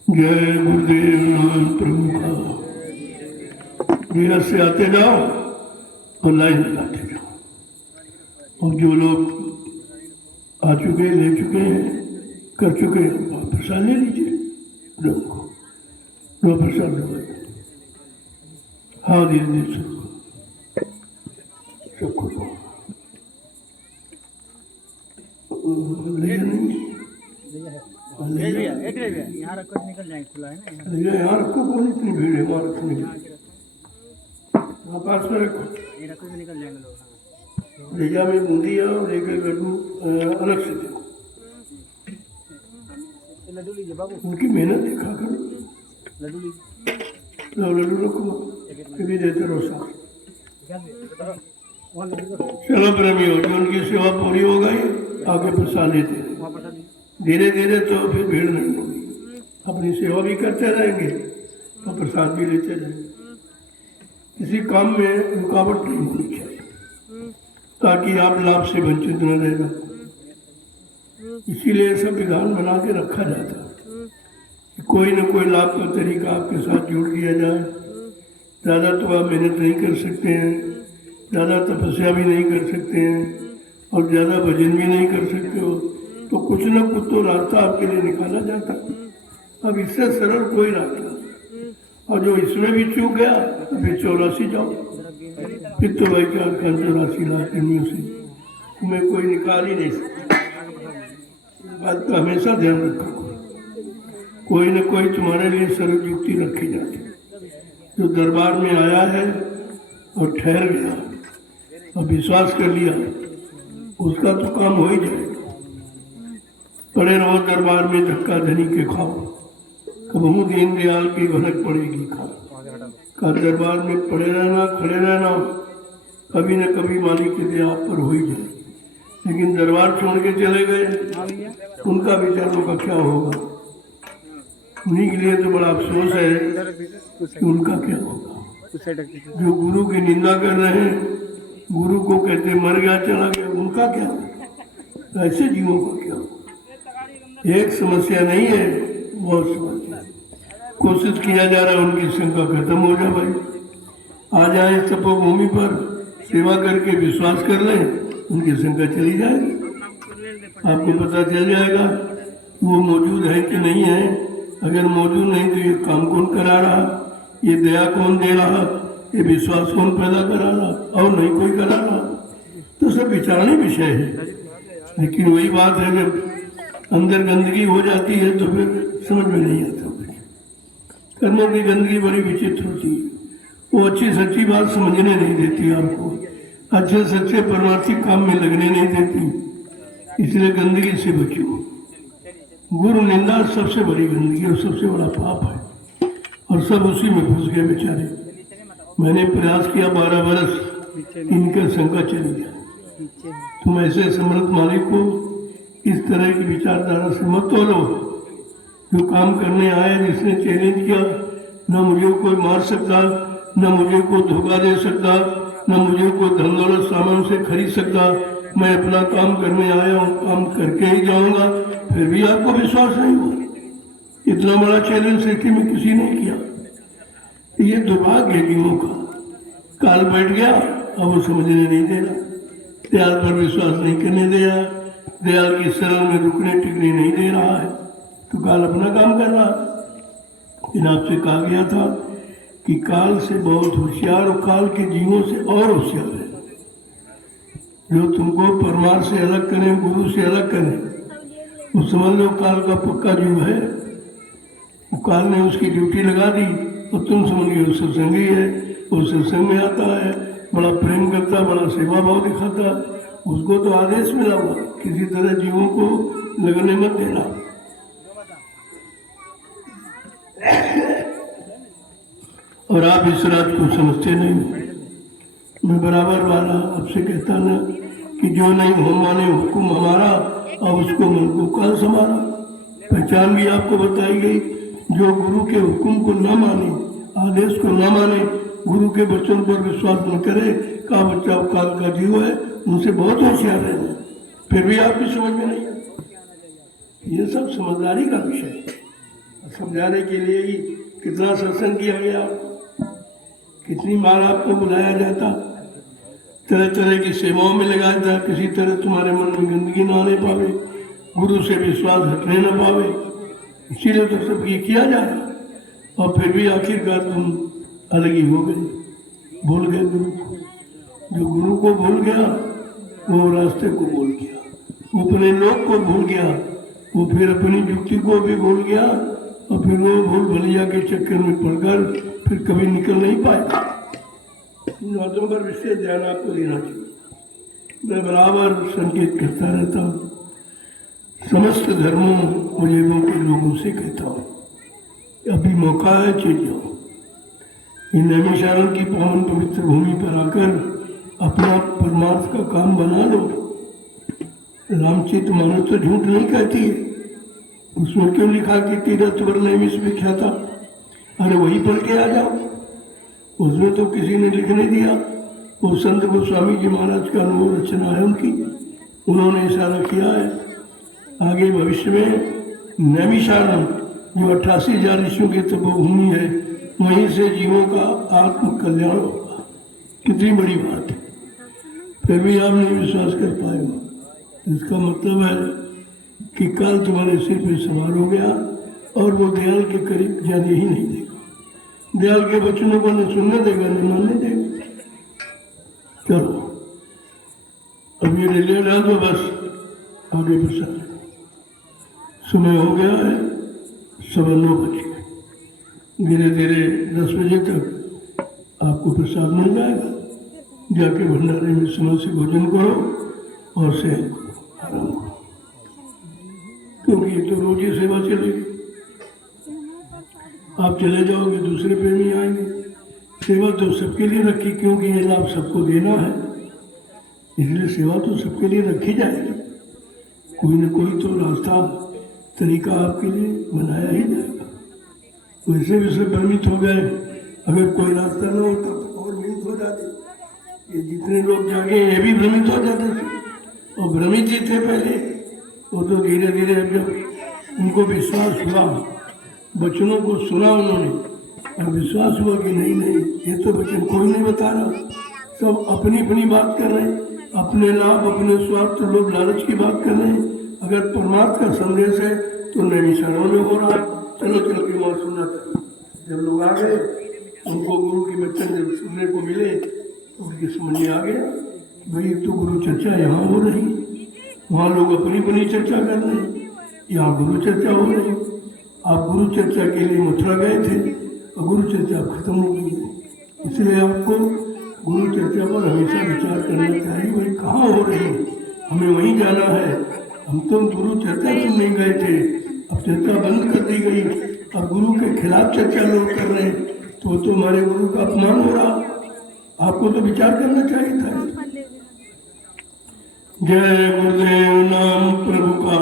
जय गुरुदेव नाम प्रभु का। धीरज से आते जाओ और लाइन लगाते जाओ। और जो लोग आ चुके, ले चुके हैं, कर चुके हैं, वहाँ प्रसाद ले लीजिए। लोगों को लो प्रसाद लो, हाँ धीरे धीरे सबको दो। भैया नहीं है, भैया एक ले भैया, यहाँ रखो निकल जाएंगे, खुला है ना यहाँ। भैया यहाँ रखो, कौन इतनी भीड़ है वहाँ रखने की, वहाँ पास में रखो। ये रखो भी निकल जाएंगे लोग। हाँ। भैया में बूंदी और एक लड्डू अलग से दो, ये लड्डू लीजिए बाबू, उनकी मेहनत देखा करो। लड्डू लीजिए। लो लड्डू रखो, कभी देते रहो साथ। क्या दे? वहाँ लड्डू रखो। चलो प्रेमियों, जो उनकी सेवा पूरी हो गई, आगे प्रसाद लेते रहे। वहाँ पटा दीजिए। धीरे धीरे तो फिर भीड़ नहीं होगी, अपनी सेवा भी करते रहेंगे और प्रसाद भी लेते रहेंगे। किसी काम में रुकावट नहीं होनी चाहिए, ताकि आप लाभ से वंचित न रहना। इसीलिए सब विधान बना के रखा जाता है कि कोई न कोई लाभ का तरीका आपके साथ जोड़ दिया जाए। ज़्यादा तो आप मेहनत नहीं कर सकते हैं, ज़्यादा तपस्या भी नहीं कर सकते हैं और ज़्यादा भजन भी नहीं कर सकते हो, तो कुछ न कुछ तो रास्ता आपके लिए निकाला जाता। अब इससे सरल कोई रास्ता नहीं। और जो इसमें भी चूक गया तो फिर 84 जाओ, फिर तो भाई 84 लाख दुनिया से तुम्हें कोई निकाल ही नहीं सकता। बात का हमेशा ध्यान रखो, कोई न कोई तुम्हारे लिए सरल युक्ति रखी जाती। जो दरबार में आया है और ठहर गया और विश्वास कर लिया, उसका तो काम हो ही जाएगा। पड़े रहो दरबार में धक्का धनी के खाओ, कबहू दीन दयाल की भनक पड़ेगी खाओ। का दरबार में पड़े रहना, खड़े रहना, कभी न कभी मालिक की दया आप पर हो ही जाएगी। लेकिन दरबार छोड़ के चले गए, उनका विचारों का क्या होगा? उन्हीं के लिए तो बड़ा अफसोस है कि उनका क्या होगा। जो गुरु की निंदा कर रहे हैं, गुरु को कहते मर गया चला गया, उनका क्या होगा? ऐसे जीवों का क्या होगा? एक समस्या नहीं है, बहुत समस्या। कोशिश किया जा रहा है उनकी शंका खत्म हो जाए। भाई आ जाए तपोभूमि पर, सेवा करके विश्वास कर लें, उनकी शंका चली जाएगी। आपको पता चल जाएगा वो मौजूद है कि नहीं है। अगर मौजूद नहीं तो ये काम कौन करा रहा, ये दया कौन दे रहा, ये विश्वास कौन पैदा करा रहा, और नहीं कोई करा रहा। तो सब विचारने विषय है। लेकिन वही बात है, जब अंदर गंदगी हो जाती है तो फिर समझ में नहीं आता। कर्मों की गंदगी बड़ी विचित्र होती है, वो अच्छी सच्ची बात समझने नहीं देती आपको, अच्छे सच्चे परमार्थिक काम में लगने नहीं देती। इसलिए गंदगी से बचो। गुरु निंदा सबसे बड़ी गंदगी और सबसे बड़ा पाप है, और सब उसी में फंस गए बेचारे। मैंने प्रयास किया 12 वर्ष, इनका शंका चली गया। तुम ऐसे समर्थ मालिक को इस तरह की विचारधारा से मत तोलो। जो काम करने आया, जिसने चैलेंज किया, न मुझे कोई मार सकता, न मुझे को धोखा दे सकता, न मुझे को धन दौलत सामान से खरीद सकता। मैं अपना काम करने आया हूँ, काम करके ही जाऊंगा। फिर भी आपको विश्वास नहीं हुआ। इतना बड़ा चैलेंज सृष्टि में किसी ने किया। ये दुर्भाग्य है जीवों का। काल बैठ गया, अब वो समझने नहीं दे रहा, दयाल पर विश्वास नहीं करने दे रहा, दयाल की शरण में रुकने टिकने नहीं दे रहा है, तो काल अपना काम कर रहा। लेकिन आपसे कहा गया था कि काल से बहुत होशियार और काल के जीवों से और होशियार है। जो तुमको परमार से अलग करें, गुरु से अलग करें, वो समझ लो काल का पक्का जीव है। वो काल ने उसकी ड्यूटी लगा दी और तुम समझ गए वो सत्संगी है, वो सत्संग में आता है, बड़ा प्रेम करता, बड़ा सेवा भाव दिखाता। उसको तो आदेश मिला हुआ किसी तरह जीवों को लगने मत देना। और आप इस रात को समझते नहीं। मैं बराबर वाला आपसे कहता ना कि जो नहीं हो माने हुक्म हमारा, और उसको मन को काल संभाला। पहचान भी आपको बताई गई। जो गुरु के हुक्म को न माने, आदेश को न माने, गुरु के वचन पर विश्वास न करे, का बच्चा काल का जीव है, उनसे बहुत होशियार रहना। फिर भी आपकी समझ में नहीं आता। ये सब समझदारी का विषय है। समझाने के लिए ही कितना सत्संग किया गया, कितनी बार आपको बुलाया जाता, तरह तरह की सेवाओं में लगाया था। किसी तरह तुम्हारे मन में गंदगी न आने पावे, गुरु से विश्वास हटने न पावे, इसीलिए तो सब ये किया जा रहा। और फिर भी आखिरकार तुम अलग ही हो गए, भूल गए गुरु को। जो गुरु को भूल गया वो रास्ते को भूल गया। वो अपने लोग को भूल गया, वो फिर अपनी युक्ति को भी भूल गया और फिर वो भूल भुलैया के चक्कर में पड़कर फिर कभी निकल नहीं पाएगा। इन बातों पर विशेष ध्यान आपको देना चाहिए। मैं बराबर संकेत करता रहता हूँ, समस्त धर्मों मजहबों के लोगों से कहता हूँ, अभी मौका है, चल जाओ, इन नैमिषारण्य की पावन पवित्र भूमि पर आकर अपना परमार्थ का काम बना लो। रामचरित मानस तो झूठ नहीं कहती है, उसमें क्यों लिखा कि तीरथ वर नैमिष विख्याता? अरे वही पढ़ के आ जाओ, उसमें तो किसी ने लिख नहीं दिया। वो संत गोस्वामी जी महाराज का अनुभव रचना है उनकी, उन्होंने इशारा किया है। आगे भविष्य में नैमिषारण्य जो 88,000 ऋषियों की तपोभूमि है, वहीं से जीवों का आत्म कल्याण होगा। कितनी बड़ी बात है, फिर भी आप नहीं विश्वास कर पाएगा। इसका मतलब है कि काल तुम्हारे सिर पे सवार हो गया और वो दयाल के करीब जाने ही नहीं देगा। दयाल के वचनों को न सुनने देगा न मानने देगा। चलो अब ये ले डाल दो, बस आगे बढ़ा। समय हो गया है, 9:15 बज गए। धीरे धीरे 10 बजे तक आपको प्रसाद मिल जाएगा। जाके भंडारे में समय से भोजन करो और शयन करो, आराम करो, क्योंकि ये तो रोज ही सेवा चलेगी। आप चले जाओगे दूसरे प्रेमी आएंगे। सेवा तो सबके लिए रखी, क्योंकि ये लाभ सबको देना है, इसलिए सेवा तो सबके लिए रखी जाएगी। कोई न कोई तो रास्ता तरीका आपके लिए बनाया ही जाएगा। वैसे भी सब भ्रमित हो गए, अगर कोई रास्ता न होता तो और भ्रमित हो जाते। ये जितने लोग जागे ये भी भ्रमित हो जाते थे, और भ्रमित ही थे पहले। वो तो धीरे धीरे जब उनको विश्वास हुआ, वचनों को सुना उन्होंने, और विश्वास हुआ कि नहीं नहीं, ये तो वचन कोई नहीं बता रहा, सब अपनी अपनी बात कर रहे हैं, अपने लाभ अपने स्वार्थ लोभ लालच की बात कर रहे हैं। अगर परमार्थ का संदेश है तो नैमिषारण्य में हो रहा है, चलो चल के वहाँ सुनना था। जब लोग आ गए, उनको गुरु की वचन जब सुनने को मिले तो उनकी समझ में आ गया, भाई तो गुरु चर्चा यहाँ हो रही, वहाँ लोग अपनी अपनी चर्चा कर रहे हैं, यहाँ गुरु चर्चा हो रही। आप गुरु चर्चा के लिए मथुरा गए थे और गुरु चर्चा खत्म हो गई है, इसलिए आपको गुरु चर्चा पर हमेशा विचार करना चाहिए, भाई कहाँ हो रही है, हमें वहीं जाना है। हम तो गुरु चर्चा सुनने गए थे, अब चर्चा बंद कर दी गई, अब गुरु के खिलाफ चर्चा लोग कर रहे हैं, तो हमारे गुरु का अपमान हो रहा। आपको तो विचार करना चाहिए था। जय गुरुदेव नाम प्रभु का।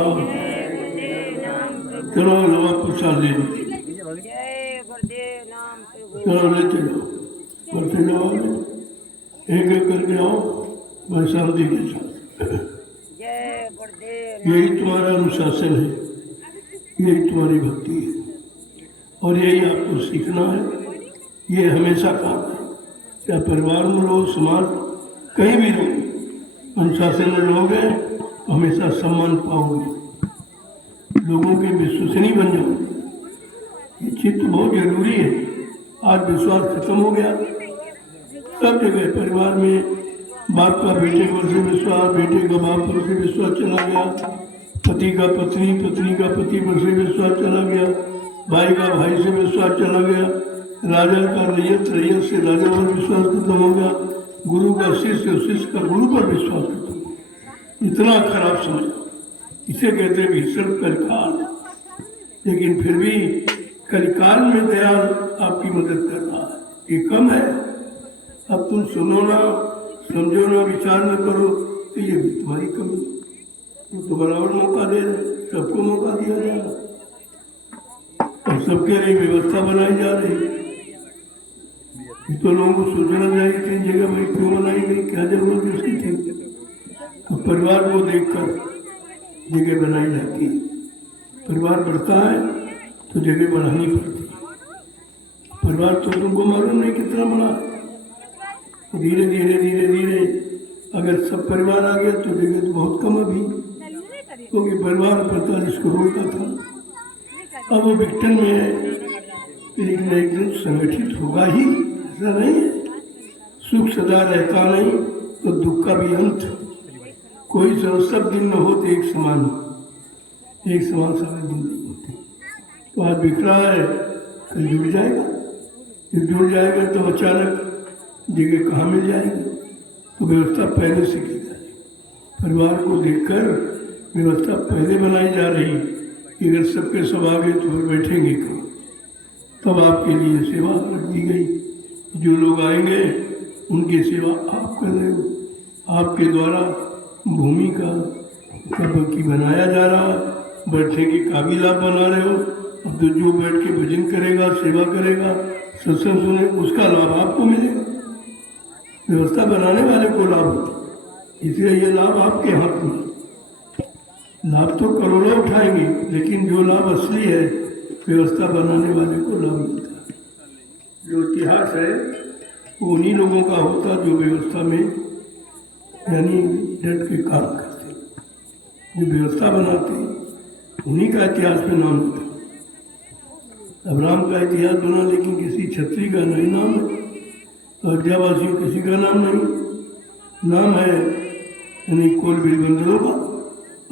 चलो नवा प्रसाद ले, चलो लेते जाओ, करते जाओ, एक एक करके आओ, बस शांति के साथ। यही तुम्हारा अनुशासन है, यही तुम्हारी भक्ति है, और यही आपको सीखना है। ये हमेशा काम है, चाहे परिवार में रहो, समाज कहीं भी रहो, अनुशासन में रहोगे तो हमेशा सम्मान पाओगे, लोगों के विश्वसनीय बन जाओगे। ये चित्त बहुत जरूरी है। आज विश्वास खत्म हो गया सब जगह, परिवार में बाप का बेटे पर से विश्वास, बेटे का बाप पर से विश्वास चला गया, पति का पत्नी, पत्नी का पति पर से विश्वास चला गया, भाई का भाई से विश्वास चला गया, राजा का रैयत, रैयत से राजा पर विश्वास खत्म हो गया, गुरु का शिष्य, शिष्य का गुरु पर विश्वास खत्म हो गया। इतना खराब समझ, इसे कहते हैं भीषण कलिकाल। लेकिन फिर भी कलिकाल में दयाल आपकी मदद कर रहा है, ये कम है। अब तुम सुनो ना, समझो ना, विचार न करो, तो ये भी तुम्हारी कमी। वो तो बराबर मौका दे रहे, सबको मौका दिया जा रहा और सबके लिए व्यवस्था बनाई जा रही। तो लोगों को सोचना चाहिए तीन जगह भाई क्यों बनाई गई, क्या जरूरत इसकी थी। तो परिवार को देखकर जगह बनाई जाती है। परिवार बढ़ता है तो जगह बढ़ानी पड़ती है। परिवार तो तुमको मालूम नहीं कितना बड़ा है। धीरे धीरे धीरे धीरे अगर सब परिवार आ गया तो जगह तो बहुत कम अभी, क्योंकि परिवार 45 करोड़ का था। अब वो विघटन में है, एक न एक दिन संगठित होगा ही, ऐसा नहीं है। सुख सदा रहता नहीं, तो दुख का भी अंत। कोई सब दिन न होते एक समान सारे दिन नहीं होते। तो आज बिखरा है, कल जुड़ जाएगा। जब जुड़ जाएगा तो अचानक जगह कहाँ मिल जाएगी? तो व्यवस्था पहले से की जा रही, परिवार को देखकर व्यवस्था पहले बनाई जा रही कि अगर सबके सब आ गए तो फिर बैठेंगे कहाँ? तब आपके लिए सेवा रख दी गई। जो लोग आएंगे उनकी सेवा आप कर रहे हो। आपके द्वारा भूमि का की बनाया जा रहा, बैठने की काबिल आप बना रहे हो। और तो जो बैठ के भजन करेगा, सेवा करेगा, सत्संग सुने, उसका लाभ आपको मिलेगा। व्यवस्था बनाने वाले को लाभ होता, इसलिए ये लाभ आपके हाथ में। लाभ तो करोड़ों उठाएंगे, लेकिन जो लाभ असली है व्यवस्था बनाने वाले को लाभ मिलता है। जो इतिहास है वो उन्हीं लोगों का होता जो व्यवस्था में यानी डट के काम करते, जो व्यवस्था बनाते, उन्हीं का इतिहास में नाम होता। अब राम का इतिहास बना, लेकिन किसी क्षत्रिय का नहीं नाम है, अयोध्यावासियों किसी का नाम नहीं। नाम है यानी कोल बिल बंदरों का,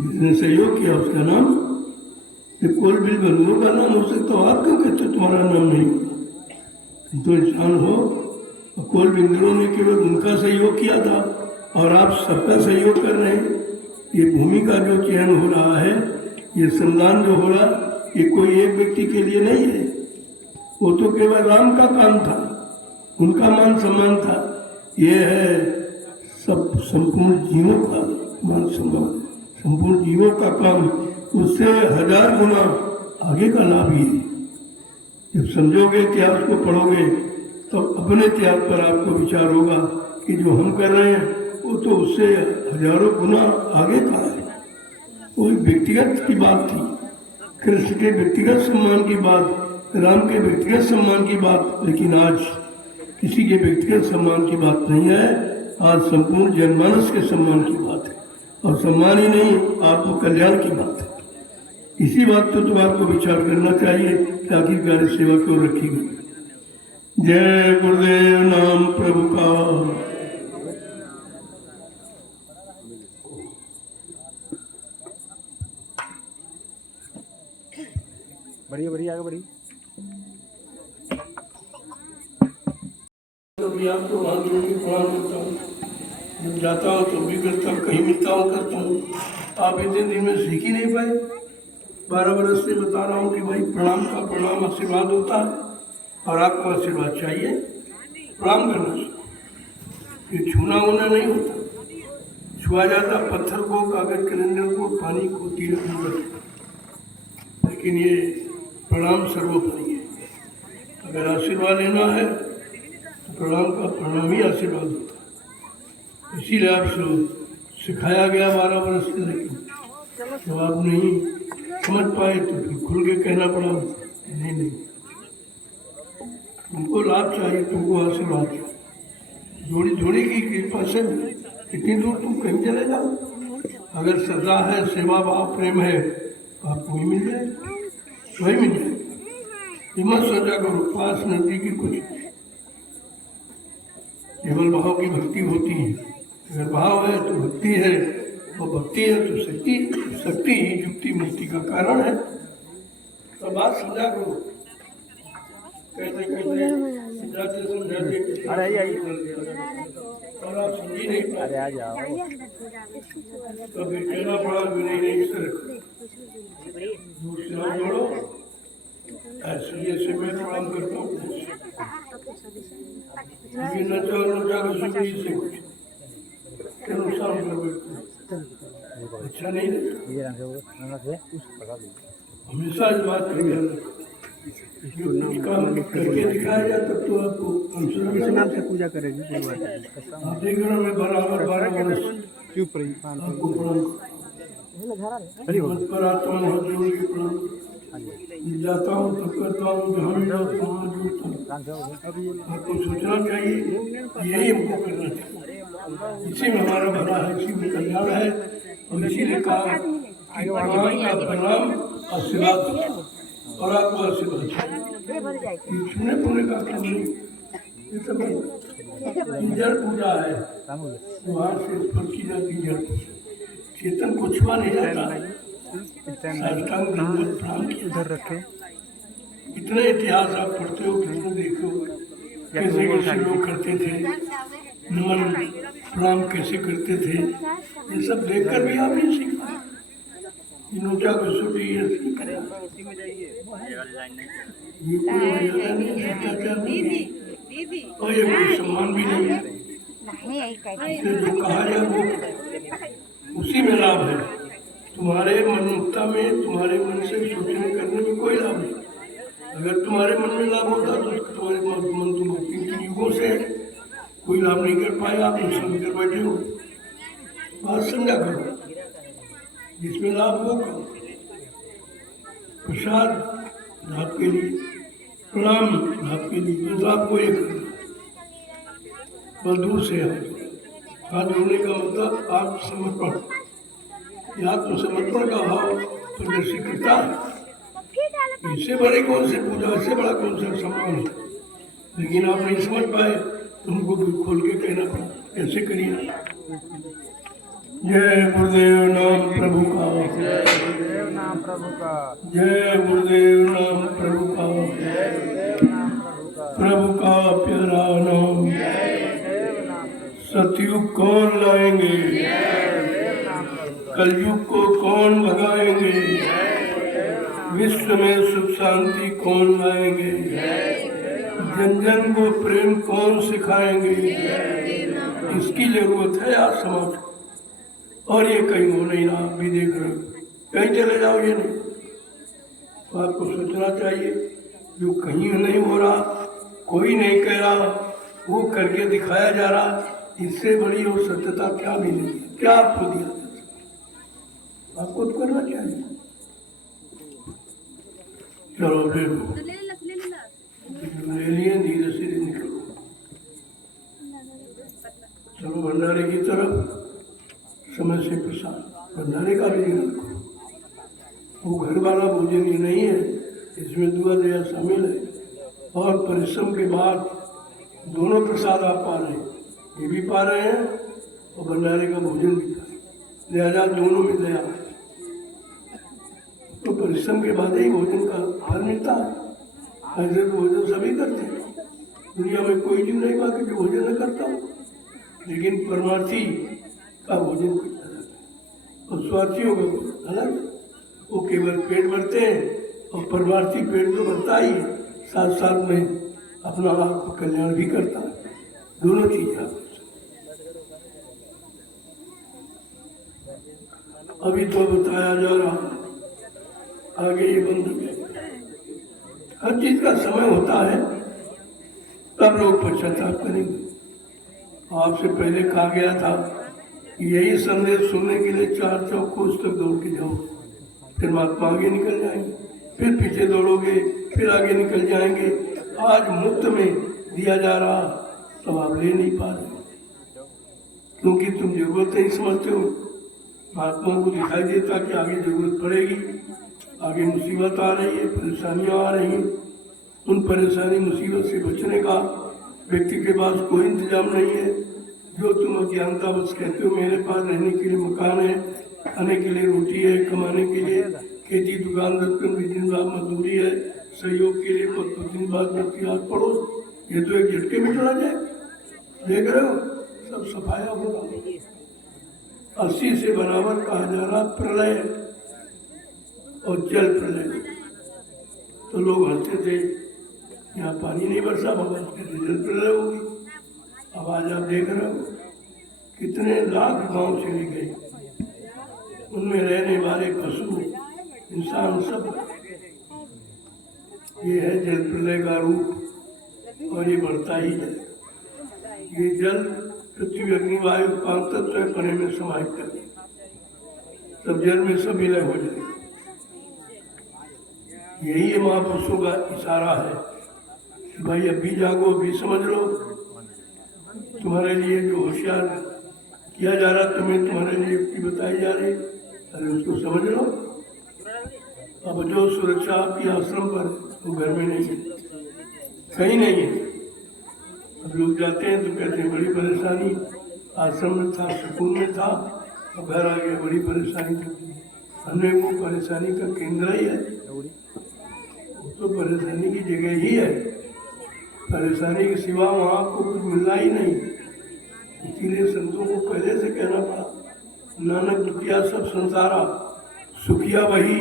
जिसने सहयोग किया उसका नाम। कोल बिल बंदरों का नाम हो सकता हो, आप क्यों कहते तुम्हारा नाम नहीं होगा? तो इंसान हो, कोल बिंदरों ने केवल उनका सहयोग किया था और आप सबका सहयोग कर रहे हैं। ये भूमि का जो चयन हो रहा है, ये संदान जो हो रहा, ये कोई एक व्यक्ति के लिए नहीं है। वो तो केवल राम का काम था, उनका मान सम्मान था। ये है सब संपूर्ण जीवों का मान सम्मान, संपूर्ण जीवों का काम। उससे 1000 गुना आगे का लाभ ही है। जब समझोगे, इतिहास को पढ़ोगे, तो अपने इतिहास पर आपको विचार होगा कि जो हम कर रहे हैं वो तो उससे 1000 गुना आगे का है। वो व्यक्तिगत की बात थी, कृष्ण के व्यक्तिगत सम्मान की बात, राम के व्यक्तिगत सम्मान की बात। लेकिन आज किसी के व्यक्तिगत सम्मान की बात नहीं है, आज संपूर्ण जनमानस के सम्मान की बात है। और सम्मान ही नहीं, आपको कल्याण की बात है। इसी बात पर तो आपको विचार करना चाहिए कि आखिरकार सेवा क्यों रखी गई। जय गुरुदेव नाम प्रभु का। बढ़िया बढ़िया आगे बढ़िए। तो भी आपको वहाँ गुरु की प्रणाम करता हूँ, जब जाता हूँ तो भी करता हूँ, कहीं मिलता हूँ करता हूँ। आप इतने दिन में सीख ही नहीं पाए। 12 बरस से बता रहा हूँ कि भाई प्रणाम का प्रणाम आशीर्वाद होता है और आपको आशीर्वाद चाहिए, प्रणाम करना चाहिए। ये छूना होना नहीं होता। छुआ जाता पत्थर को, कागज कैलेंडर को, पानी को, तीर को, लेकिन ये प्रणाम सर्वोपरि है। अगर आशीर्वाद लेना है तो प्रणाम का प्रणाम ही आशीर्वाद होता है। इसीलिए आपसे सिखाया गया 12 बरस से, लेकिन जब आप नहीं समझ पाए तो फिर खुल के कहना पड़ा नहीं, तुमको लाभ चाहिए, तुमको आशीर्वाद चाहिए। जोड़ी जोड़ी की कृपा से कितनी दूर तुम कहीं चले जाओ। अगर श्रद्धा है, सेवा भाव, प्रेम है, तो आपको ही मिल जाए, वही मिल जाए। हिम्मत सोचा करो, पास नजदीकी कुछ केवल भाव की भक्ति होती है। अगर भाव है तो भक्ति है, और भक्ति है तो शक्ति ही युक्ति मुक्ति का कारण है। तो बात समझा करो, कैसे समझाते अरे आइए और आप समझी नहीं पाए। अरे आ जाओ। तो फिर कहना पड़ा नहीं सर, जोड़ो। ऐसे मैं प्रणाम करता हूँ, नुकसान अच्छा नहीं लगता। हमेशा इस बात का ध्यान रखो, काम करके दिखाया जाए तब तो आपको इस नाम से पूजा करेगी। आप देख रहे हो, मैं बराबर 12 वर्ष चुप रही आपको प्रणाम पर आता हूँ, हाथ जोड़ के प्रणाम जाता हूँ, तब करता हूँ, जहाँ भी जाता हूँ जोड़ता हूँ। आपको सोचना चाहिए, यही हमको करना चाहिए। इसी में हमारा भला है, इसी में कल्याण है। और इसीलिए कहा कि भगवान का प्रणाम आशीर्वाद और आपको आशीर्वाद चाहिए। छूने पुणे का काम नहीं, ये सब जड़ पूजा है, वहाँ से उत्पन्न की जाती जड़। चेतन को छुआ नहीं जाता। साष्टांग दंडवत प्रणाम किया। इधर रखे इतने इतिहास आप पढ़ते हो, कितने देखो कैसे कैसे लोग करते थे, नमन प्रणाम कैसे करते थे, ये सब देखकर भी आप नहीं सीखा। नोटा कसौटी ये कोई मर्यादा नहीं, शिष्टाचार नहीं है और ये कोई सम्मान भी नहीं है। इसलिए जो कहा जाए वो उसी में लाभ है। तुम्हारे मनोता में, तुम्हारे मन से सोचने करने में कोई लाभ नहीं। अगर तुम्हारे मन में लाभ होता तो तुम्हारे मन तुम तीन युगों से कोई लाभ नहीं कर पाया, आप नुकसान कर बैठे हो। बात समझा करो, जिसमें लाभ हो करो। प्रसाद लाभ के लिए, प्रणाम लाभ के लिए, तो आपको ये करना बस दूर से हाथ जोड़ने का मतलब आत्मसमर्पण, ये आत्मसमर्पण का भाव प्रदर्शित करता है। इससे बड़े कौन से पूजा, इससे बड़ा कौन सा सम्मान है। लेकिन आप नहीं समझ पाए तो उनको भी खोल के कहना पड़ा, कैसे करिए। जय गुरुदेव नाम प्रभु का, जय गुरुदेव नाम प्रभु का, जय गुरुदेव नाम प्रभु का, जय गुरुदेव नाम प्रभु का, प्रभु का प्यारा नाम। जय गुरुदेव नाम प्रभु, सतयुग कौन लाएंगे, जय गुरुदेव नाम प्रभु का, कलयुग को कौन भगाएंगे, जय गुरुदेव नाम, विश्व में सुख शांति कौन लाएंगे, जन जन को प्रेम कौन सिखाएंगे। इसकी जरूरत है आज समाज को। और ये कहीं हो नहीं रहा, आप भी देख रहे हो, कहीं चले जाओ ये नहीं। तो आपको सोचना चाहिए जो कहीं नहीं हो रहा, कोई नहीं कह रहा, वो करके दिखाया जा रहा, इससे बड़ी और सत्यता क्या मिलेगी, क्या आपको दिया जा सकता? आपको तो करना चाहिए। चलो फिर ले लिए, धीरे से निकलो, चलो भंडारे की तरफ। समय से प्रसाद भंडारे का भी ध्यान रखो। वो घर वाला भोजन ही नहीं है, इसमें दुआ दया शामिल है। और परिश्रम के बाद दोनों प्रसाद आप पा रहे हैं, ये भी पा रहे हैं और भंडारे का भोजन भी पा रहे हैं, लिहाजा दोनों में दया। तो परिश्रम के बाद ही भोजन का फल मिलता है। ऐसे तो भोजन सभी करते हैं, दुनिया में कोई जीव नहीं बाकी जो भोजन न करता हो। लेकिन परमार्थी का भोजन कुछ अलग और स्वार्थियों का कुछ अलग। वो केवल पेट भरते हैं और परमार्थी पेट तो भरता ही है, साथ साथ में अपना आत्म कल्याण भी करता है। दोनों चीजें आप अभी तो बताया जा रहा, आगे ये बंद हो जाएगा। हर चीज का समय होता है, तब लोग पश्चाताप करेंगे। आपसे पहले कहा गया था यही संदेश सुनने के लिए 4 चौकोस तक दौड़ के जाओ, फिर महात्मा आगे निकल जाएंगे, फिर पीछे दौड़ोगे, फिर आगे निकल जाएंगे। आज मुफ्त में दिया जा रहा तो आप ले नहीं पा रहे, क्योंकि तुम जरूरत नहीं समझते हो। महात्माओं को दिखाई देता कि आगे जरूरत पड़ेगी, आगे मुसीबत आ रही है, परेशानियां आ रही हैं। उन परेशानी मुसीबत से बचने का व्यक्ति के पास कोई इंतजाम नहीं है। जो तुम अज्ञानता बस कहते हो मेरे पास रहने के लिए मकान है, खाने के लिए रोटी है, कमाने के लिए खेती दुकान दफ्तर भी दिन रात मजदूरी है, सहयोग के लिए दिन बाद व्यक्ति हाथ पड़ोस, ये तो एक झटके में चला जाए। देख रहे हो सब सफाया होगा। 80 से बराबर कहा जा रहा प्रलय और जल प्रलय। तो लोग हंसते थे यहाँ पानी नहीं बरसा, भगवान कहते जल प्रलय होगी। अब आज आप देख रहे हो कितने लाख गांव चले गए, उनमें रहने वाले पशु इंसान सब। ये है जल प्रलय का रूप और ये बढ़ता ही है। ये जल पृथ्वी अग्नि वायु 5 तत्व पने में समाहित कर दे, तब जल में सब विलय हो जाए। यही महापुरुषों का इशारा है कि भाई अभी जागो, अभी समझ लो। तुम्हारे लिए जो होशियार किया जा रहा, तुम्हें तुम्हारे लिए युक्ति बताई जा रही, अरे उसको समझ लो। अब जो सुरक्षा आपकी आश्रम पर, वो घर में नहीं है, कहीं नहीं है। अब लोग जाते हैं तो कहते हैं बड़ी परेशानी, आश्रम में था, सुकून में था, और घर आ गया, बड़ी परेशानी होती है। हमने वो परेशानी का केंद्र ही है, वो तो परेशानी की जगह ही है। परेशानी के सिवा वहाँ आपको कुछ मिलना ही नहीं। इसीलिए संतों को पहले से कहना पड़ा, नानक दुखिया सब संसारा, सुखिया वही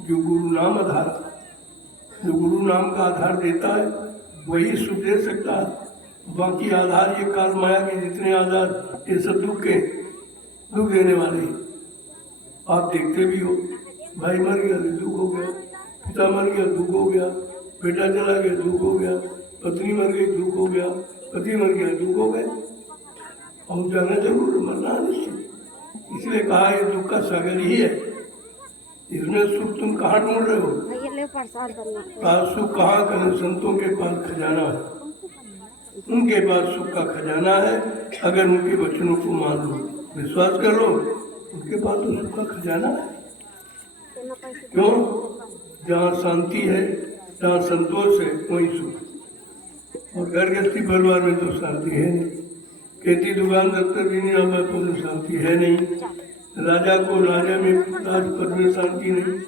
जो गुरु नाम आधारा। जो गुरु नाम का आधार देता है वही सुख दे सकता है। बाकी आधार ये काल माया के जितने आधार, ये सब दुख के, दुख देने वाले हैं। आप देखते भी हो, भाई मर गया तो दुख हो गया, पिता मर गया दुख हो गया, बेटा चला गया दुख हो गया, पत्नी मर गई दुख हो गया, पति मर गया दुख हो गया। और जाना जरूर, मरना निश्चित। इसलिए कहा ये दुख का सागर ही है। इसमें सुख तुम कहाँ ढूंढ रहे हो? कहा सुख कहाँ करें, संतों के पास खजाना है। उनके पास सुख का खजाना है। अगर उनके वचनों को मान लो, विश्वास कर लो, उनके पास तो सुख का खजाना है। क्यों? जहाँ शांति है, जहाँ संतोष है, वहीं सुख। और घर गृहस्थी परिवार में तो शांति है नहीं। खेती दुकान दफ्तर भी नहीं, पर शांति है नहीं। राजा को राजा में, राज पद में शांति नहीं,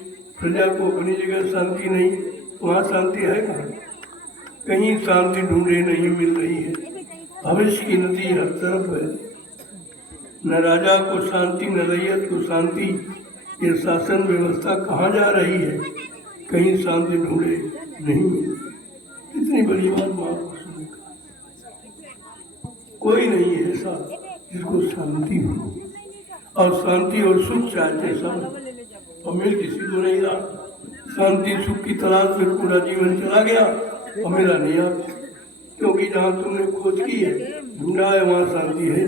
प्रजा को अपनी जगह शांति नहीं। वहाँ शांति है कहाँ? कहीं शांति ढूंढे नहीं मिल रही है। भविष्य की नदी हर तरफ है। न राजा को शांति, न रैयत को शांति। ये शासन व्यवस्था कहाँ जा रही है? कहीं शांति ढूंढे नहीं मिल रही। इतनी बड़ी बात महापुरुषों ने कहा। कोई नहीं है ऐसा जिसको शांति हो, और शांति और सुख चाहते सब, और मिल किसी को नहीं रहा। शांति सुख की तलाश में पूरा जीवन चला गया और मिला नहीं आप, क्योंकि जहाँ तुमने खोज की है, ढूंढा है, वहाँ शांति है।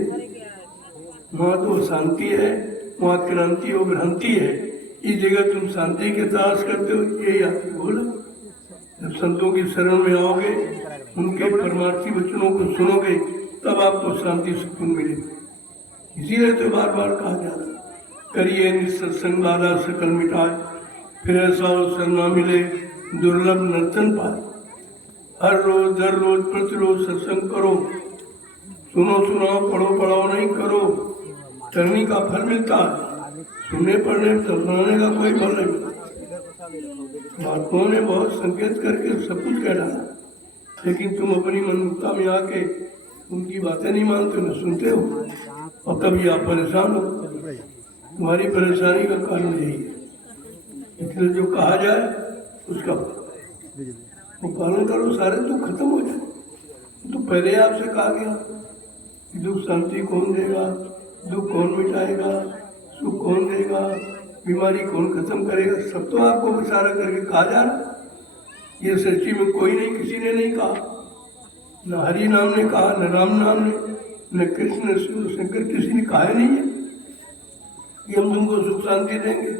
वहाँ तो शांति है, वहाँ क्रांति और भ्रांति है। इस जगह तुम शांति की तलाश करते हो, यही आपकी भूल है। जब संतों की शरण में आओगे, उनके परमार्थी वचनों को सुनोगे, तब आपको शांति सुकून मिलेगी। इसीलिए तो बार बार कहा जाता है, करिए निसत्संग बाधा सकल मिटाए, फिर ऐसा अवसर न मिले दुर्लभ नर्तन पाए। हर रोज दर रोज प्रतिरोज सत्संग करो, सुनो सुनाओ, पढ़ो पढ़ाओ नहीं करो, करनी का फल मिलता है। सुनने पढ़ने सुनाने का कोई फल नहीं मिलता। महात्माओं ने बहुत संकेत करके सब कुछ कह डाला, लेकिन तुम अपनी मनुष्यता में आके उनकी बातें नहीं मानते, न सुनते हो, और तभी आप परेशान हो। तुम्हारी परेशानी का कारण यही है। इसलिए जो कहा जाए उसका वो पालन करो, सारे दुख खत्म हो जाए। तो पहले आपसे कहा गया कि दुख शांति कौन देगा, दुख कौन मिटाएगा, सुख कौन देगा, बीमारी कौन खत्म करेगा, सब तो आपको इशारा करके कहा जा रहा। ये सृष्टि में कोई नहीं, किसी ने नहीं कहा। न हरि नाम ने कहा, न राम नाम ने, न कृष्ण, न शिव, शंकर, किसी ने कहा नहीं है कि हम तुमको सुख शांति देंगे,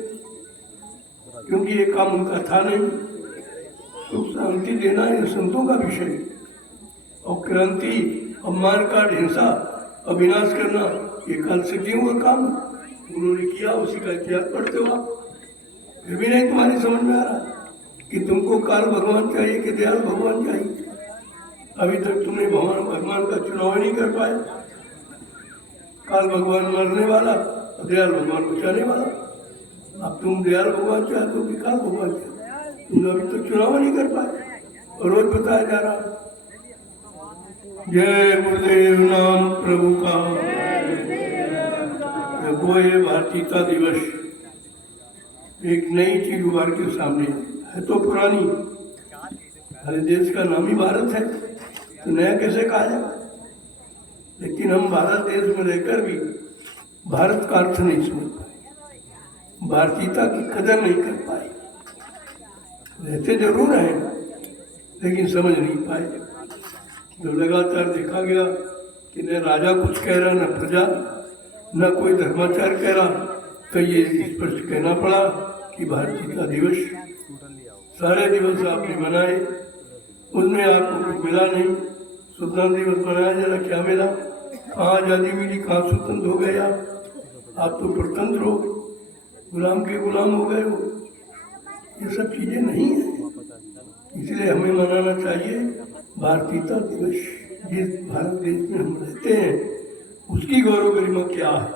क्योंकि ये काम उनका था नहीं। सुख शांति देना ये संतों का विषय, और क्रांति, अपमान का हिंसा और विनाश करना ये काल सिद्धियों का काम उन्होंने किया। उसी का इतिहास पढ़ते हो आप, फिर भी नहीं तुम्हारी समझ में आ रहा कि तुमको काल भगवान चाहिए कि दयाल भगवान चाहिए। अभी तक तुमने भगवान का चुनाव नहीं कर पाए। काल भगवान मरने वाला और दयाल भगवान बचाने वाला। अब तुम दयाल भगवान चाहते हो कि काल भगवान चाहते, तुम अभी तक चुनाव नहीं कर पाए, और रोज बताया जा रहा है। जय गुरुदेव नाम प्रभु का। वो ये भारतीयता दिवस एक नई चीज उभार के सामने है, तो पुरानी। हमारे देश का नाम ही भारत है, तो नया कैसे कहा जाए? लेकिन हम भारत देश में रहकर भी भारत का अर्थ नहीं समझ पाए, भारतीयता की कदर नहीं कर पाए। रहते जरूर हैं, लेकिन समझ नहीं पाए। जब लगातार देखा गया कि न राजा कुछ कह रहा, न प्रजा, न कोई धर्माचार्य कह रहा, तो ये स्पष्ट कहना पड़ा कि भारतीयता दिवस, सारे दिवस आपने मनाए, उनमें आपको कुछ मिला नहीं। स्वतंत्रता दिवस मनाया जरा, क्या मिला? कहाँ आज़ादी मिली, कहाँ स्वतंत्र हो गए आप तो परतंत्र हो, गुलाम के गुलाम हो गए हो। ये सब चीज़ें नहीं है। इसलिए हमें मनाना चाहिए भारतीयता दिवस। जिस भारत देश में हम रहते हैं उसकी गौरव गरिमा क्या है,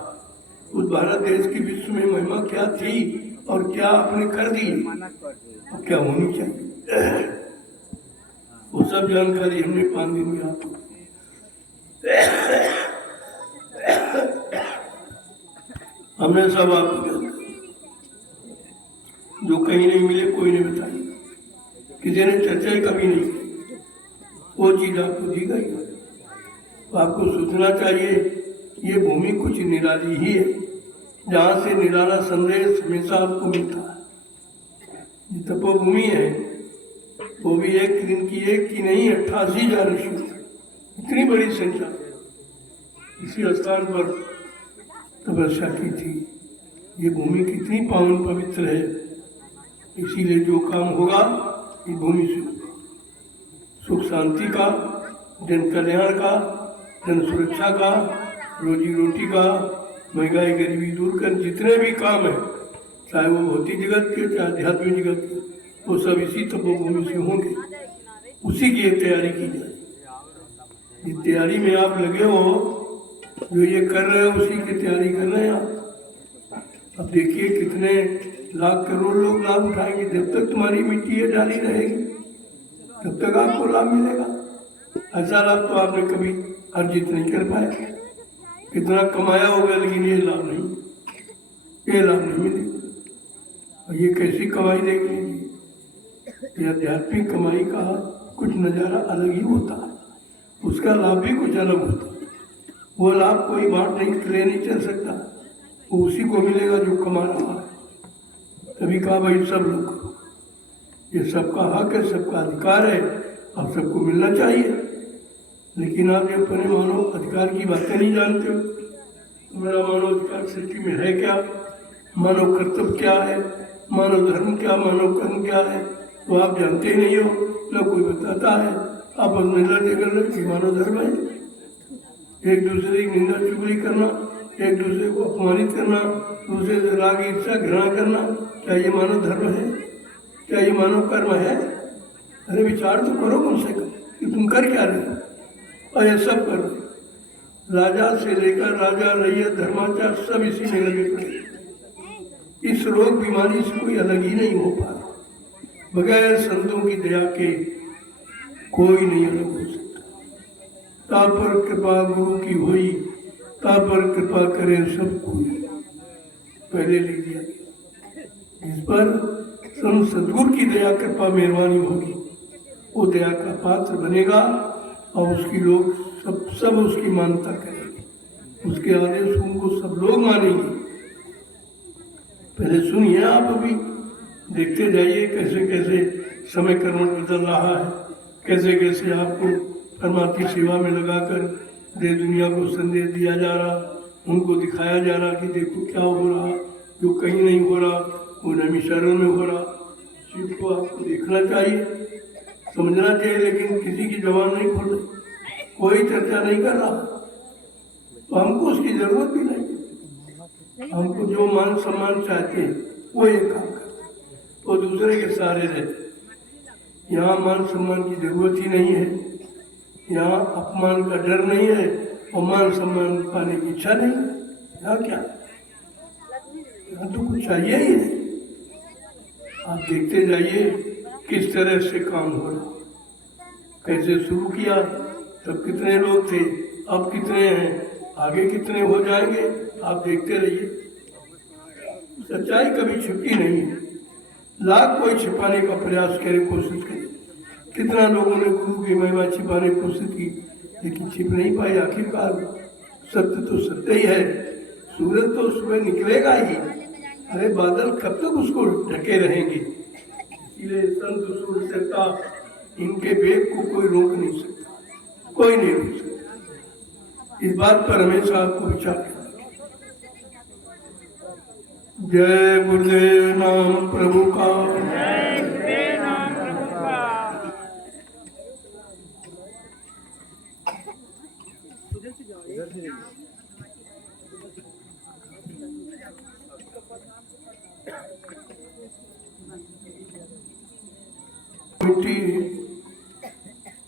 उस भारत देश की विश्व में महिमा क्या थी और क्या आपने कर दी और क्या होनी चाहिए, वो सब जानकारी हमने 5 दिन में आपको हमने सब आपको जानकारी जो कहीं नहीं मिले, कोई नहीं बताई, किसी ने चर्चा ही कभी नहीं की, वो चीज आपको दी गई। तो आपको सोचना चाहिए ये भूमि कुछ निराली ही है, जहाँ से निराला संदेश हमेशा आपको मिलता है। ये तपोभूमि है, वो भी एक दिन की एक की नहीं 88,000 ऋषि, इतनी बड़ी संख्या इसी स्थान पर तपस्या की थी। ये भूमि कितनी पावन पवित्र है, इसीलिए जो काम होगा इस भूमि से होगा। सुख शांति का, जन कल्याण का, जन सुरक्षा का, रोजी रोटी का, महंगाई गरीबी दूर कर जितने भी काम है, चाहे वो भौतिक जगत के चाहे आध्यात्मिक जगत के, वो सब इसी तपोभूमि से होंगे। उसी की तैयारी की जाए। इस तैयारी में आप लगे हो, जो ये कर रहे हो उसी की तैयारी कर रहे हैं आप। अब देखिए कितने लाख करोड़ लोग लाभ उठाएंगे। जब तक तुम्हारी मिट्टी ये डाली रहेगी तब तक आपको लाभ मिलेगा। ऐसा लाभ तो आपने कभी अर्जित नहीं कर पाया। कितना कमाया होगा लेकिन ये लाभ नहीं मिलेगा। और ये कैसी कमाई देगी? ये आध्यात्मिक कमाई का कुछ नज़ारा अलग ही होता है, उसका लाभ भी कुछ अलग होता है। वो लाभ कोई बांट नहीं, ले नहीं चल सकता, वो उसी को मिलेगा जो कमा रहा है। तभी कहा भाई सब लोग करो, ये सबका हक है, सबका अधिकार है और सबको मिलना चाहिए। लेकिन आप ये अपने मानव अधिकार की बातें नहीं जानते हो। तो मेरा मानव अधिकार सृष्टि में है क्या, मानव कर्तव्य क्या है, मानव धर्म क्या, मानव कर्म क्या है, तो आप जानते ही नहीं हो। न कोई बताता है, आप निंदा देकर रहे मानव धर्म है। एक दूसरे की निंदा चुगली करना, एक दूसरे को अपमानित करना, दूसरे से राग ईर्ष्या घृणा करना, क्या ये मानव धर्म है? क्या ये मानव कर्म है? अरे विचार तो करो कम से कम कि तुम कर क्या रहे हो। और ये सब करो, राजा से लेकर राजा, रैयत, धर्माचार सब इसी में लगे पड़े। इस रोग बीमारी से कोई अलग ही नहीं हो पा रहा। बगैर संतों की दया के कोई नहीं अलग हो सकता। ता पर कृपा गुरु की हुई, ता पर कृपा करे सब कोई, पहले लिख दिया गया। इस पर संत सदगुरु की दया कृपा मेहरबानी होगी, वो दया का पात्र बनेगा और उसकी लोग सब उसकी मान्यता करेंगे। उसके आदेश उनको सब लोग मानेंगे। पहले सुनिए आप, अभी देखते जाइए कैसे कैसे समय कर्म बदल रहा है, कैसे कैसे आपको परमात्मा की सेवा में लगाकर देश दुनिया को संदेश दिया जा रहा, उनको दिखाया जा रहा कि देखो क्या हो रहा, जो कहीं नहीं हो रहा वो नैमिषारण्य में हो रहा। चीज को आपको देखना चाहिए, समझना चाहिए, लेकिन किसी की जबान नहीं खोल रही, कोई चर्चा नहीं कर रहा। तो हमको उसकी जरूरत भी नहीं। हमको जो मान सम्मान चाहते हैं वो एक काम कर, वो दूसरे के सहारे रहते। यहाँ मान सम्मान की जरूरत ही नहीं है, यहाँ अपमान का डर नहीं है और मान सम्मान पाने की इच्छा नहीं है। यहाँ क्या, यहाँ तो कुछ चाहिए ही नहीं। आप देखते जाइए किस तरह से काम हो रहा, कैसे शुरू किया तब कितने लोग थे, अब कितने हैं, आगे कितने हो जाएंगे, आप देखते रहिए। सच्चाई कभी छिपी नहीं है, लाख कोई छिपाने का प्रयास करे, कोशिश करे। कितना लोगों ने गुरु की महिमा छिपाने की कोशिश की, लेकिन छिप नहीं पाई। आखिरकार सत्य तो सत्य ही है, सूरज तो सुबह निकलेगा ही। अरे बादल कब तक उसको ढके रहेंगे? इसलिए संत सूर्य सत्ता, इनके वेग को कोई रोक नहीं सकता, कोई नहीं रोक सकता। इस बात पर हमेशा आपको विचार करना। जय गुरुदेव नाम प्रभु का। मिट्टी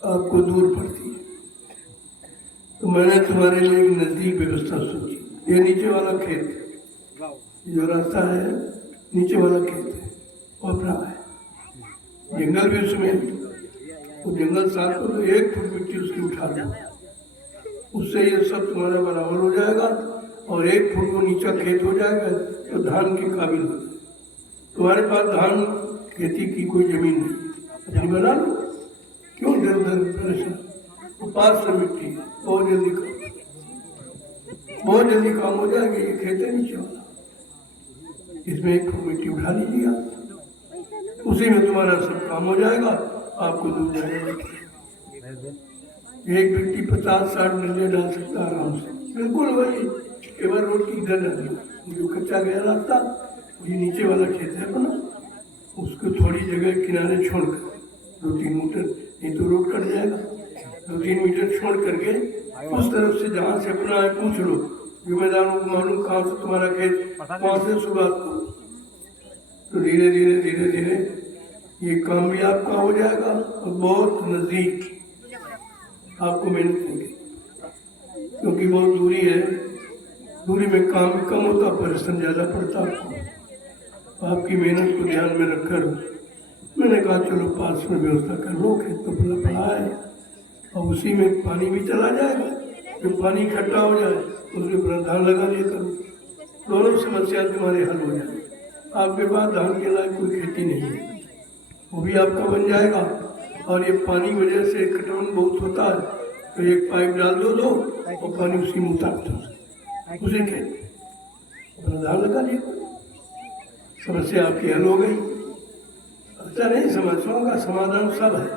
आपको दूर पड़ती है, तो मैंने तुम्हारे लिए एक नजदीक व्यवस्था सोची। ये नीचे वाला खेत जो रास्ता है नीचे वाला खेत है वो अपना है, जंगल भी उसमें है। वो जंगल साफ कर दो, 1 फुट मिट्टी उसकी उठा दो, उससे ये सब तुम्हारा बराबर हो जाएगा और 1 फुट वो नीचा खेत हो जाएगा तो धान के काबिल हो जाएगा। तुम्हारे पास धान खेती की कोई जमीन नहीं, अपनी बना लो, क्यों इधर उधर परेशान। वो पास में मिट्टी है, बहुत जल्दी काम हो जाएगा। ये खेत है नीचे वाला, इसमें 1 फुट मिट्टी उठा लीजिए आप, उसी में तुम्हारा सब काम हो जाएगा, आपको दूध जाएगा। एक व्यक्ति 50-60 डंडे डाल सकता है आराम से, बिल्कुल वही, केवल रोड की इधर डाली, जो कच्चा गया रास्ता वही नीचे वाला खेत है अपना, उसको थोड़ी जगह किनारे छोड़कर 2-3 मीटर, नहीं तो रोड कट जाएगा, 2-3 मीटर छोड़ करके उस तरफ से जहाँ से अपना है पूछ लो, जिम्मेदारों को मालूम कहाँ से तुम्हारा खेत, वहाँ से शुरुआत करो। तो धीरे धीरे धीरे धीरे ये काम भी आपका हो जाएगा और बहुत नज़दीक आपको मेहनत नहीं करनी, क्योंकि बहुत दूरी है, दूरी में काम भी कम होता, परिश्रम ज़्यादा पड़ता आपको। आपकी मेहनत को ध्यान में रखकर मैंने कहा चलो पास में व्यवस्था कर लो, खेत तो खुला पड़ा है और उसी में पानी भी चला जाएगा, जब पानी इकट्ठा हो जाए उसके ऊपर धान लगा दिया करो, दोनों समस्या तुम्हारे हल हो जाए। आपके पास धान के लायक कोई खेती नहीं है, वो भी आपका बन जाएगा। और ये पानी वजह से कटौन बहुत होता है, तो एक पाइप डाल दो और पानी उसी में उतार दो, उसी खेत अपना धान लगा लिया, समस्या आपकी हल हो गई। अच्छा नहीं, समस्याओं का समाधान सब है,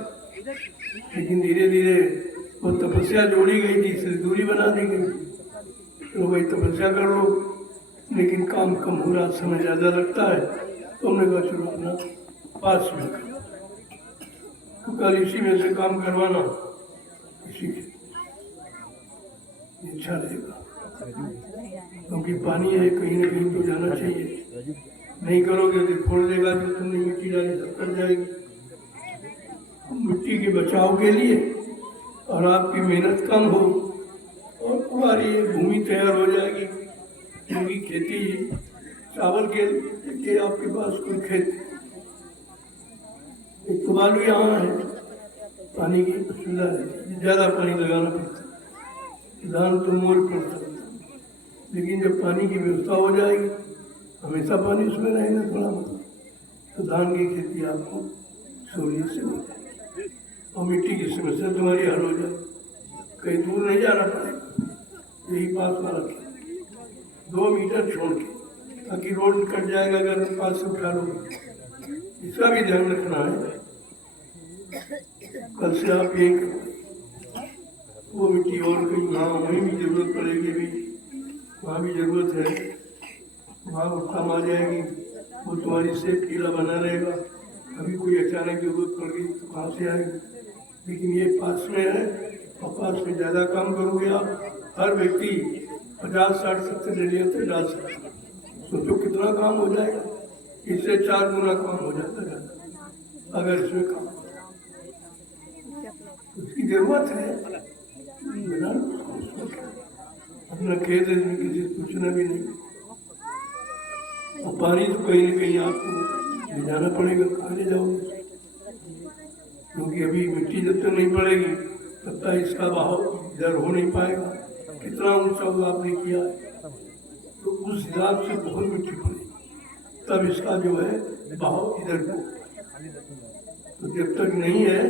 लेकिन धीरे धीरे वो तपस्या जोड़ी गई थी, इसलिए दूरी बना दी गई। तो भाई तपस्या कर लो, लेकिन काम कम हो रहा, समय ज़्यादा लगता है, तो हमने कहा चलो अपना पास में करो, तो कल इसी में से काम करवाना, इसी की इच्छा रहेगा, क्योंकि पानी है, कहीं ना कहीं तो जाना चाहिए। नहीं करोगे तो फोड़ देगा, जो तुमने मिट्टी डाली सब कर जाएगी। मिट्टी के बचाव के लिए और आपकी मेहनत कम हो और तुम्हारी भूमि तैयार हो जाएगी, क्योंकि खेती चावल के आपके पास कोई खेत, एक तो बालू यहाँ है, पानी की सुविधा है, ज़्यादा पानी लगाना पड़ता है, धान तो मोल पड़ता है, लेकिन जब पानी की व्यवस्था हो जाएगी, हमेशा पानी उसमें रहेगा थोड़ा बहुत, तो धान की खेती आपको सहूलियत से हो जाएगी और मिट्टी की समस्या तुम्हारी हल हो जाए, कहीं दूर नहीं जाना पड़ेगा, यही पास में रखें 2 मीटर छोड़ के, ताकि रोड कट जाएगा अगर पास से उठा लोगे, इसका भी ध्यान रखना है। कल से आप यही करो, वो मिट्टी और कहीं वहाँ वहीं भी जरूरत पड़ेगी, भी वहाँ भी जरूरत है, वहाँ काम आ जाएगी, वो तुम्हारी सेफ कीला बना रहेगा, कभी कोई अचानक जरूरत पड़ गई तो कहाँ से आएगी। लेकिन ये पास में है और पास में ज़्यादा काम करोगे आप, हर व्यक्ति 50-60-70 डेलिया से डाल सकते, सोचो कितना काम हो जाएगा, इससे 4 गुना काम हो जाता ज़्यादा अगर इसमें काम, उसकी जरूरत है, बना लो उसको, अपना खेत है, किसी से पूछना भी नहीं। और पानी तो कहीं ना कहीं आपको ले जाना पड़ेगा, कहाँ ले जाओगे, क्योंकि अभी मिट्टी जब तक नहीं पड़ेगी तब तक इसका बहाव इधर हो नहीं पाएगा। कितना ऊंचा हुआ आपने किया है, तो उस हिसाब से बहुत मिट्टी पड़ेगी, तब इसका जो है बहाव इधर को, तो जब तक नहीं है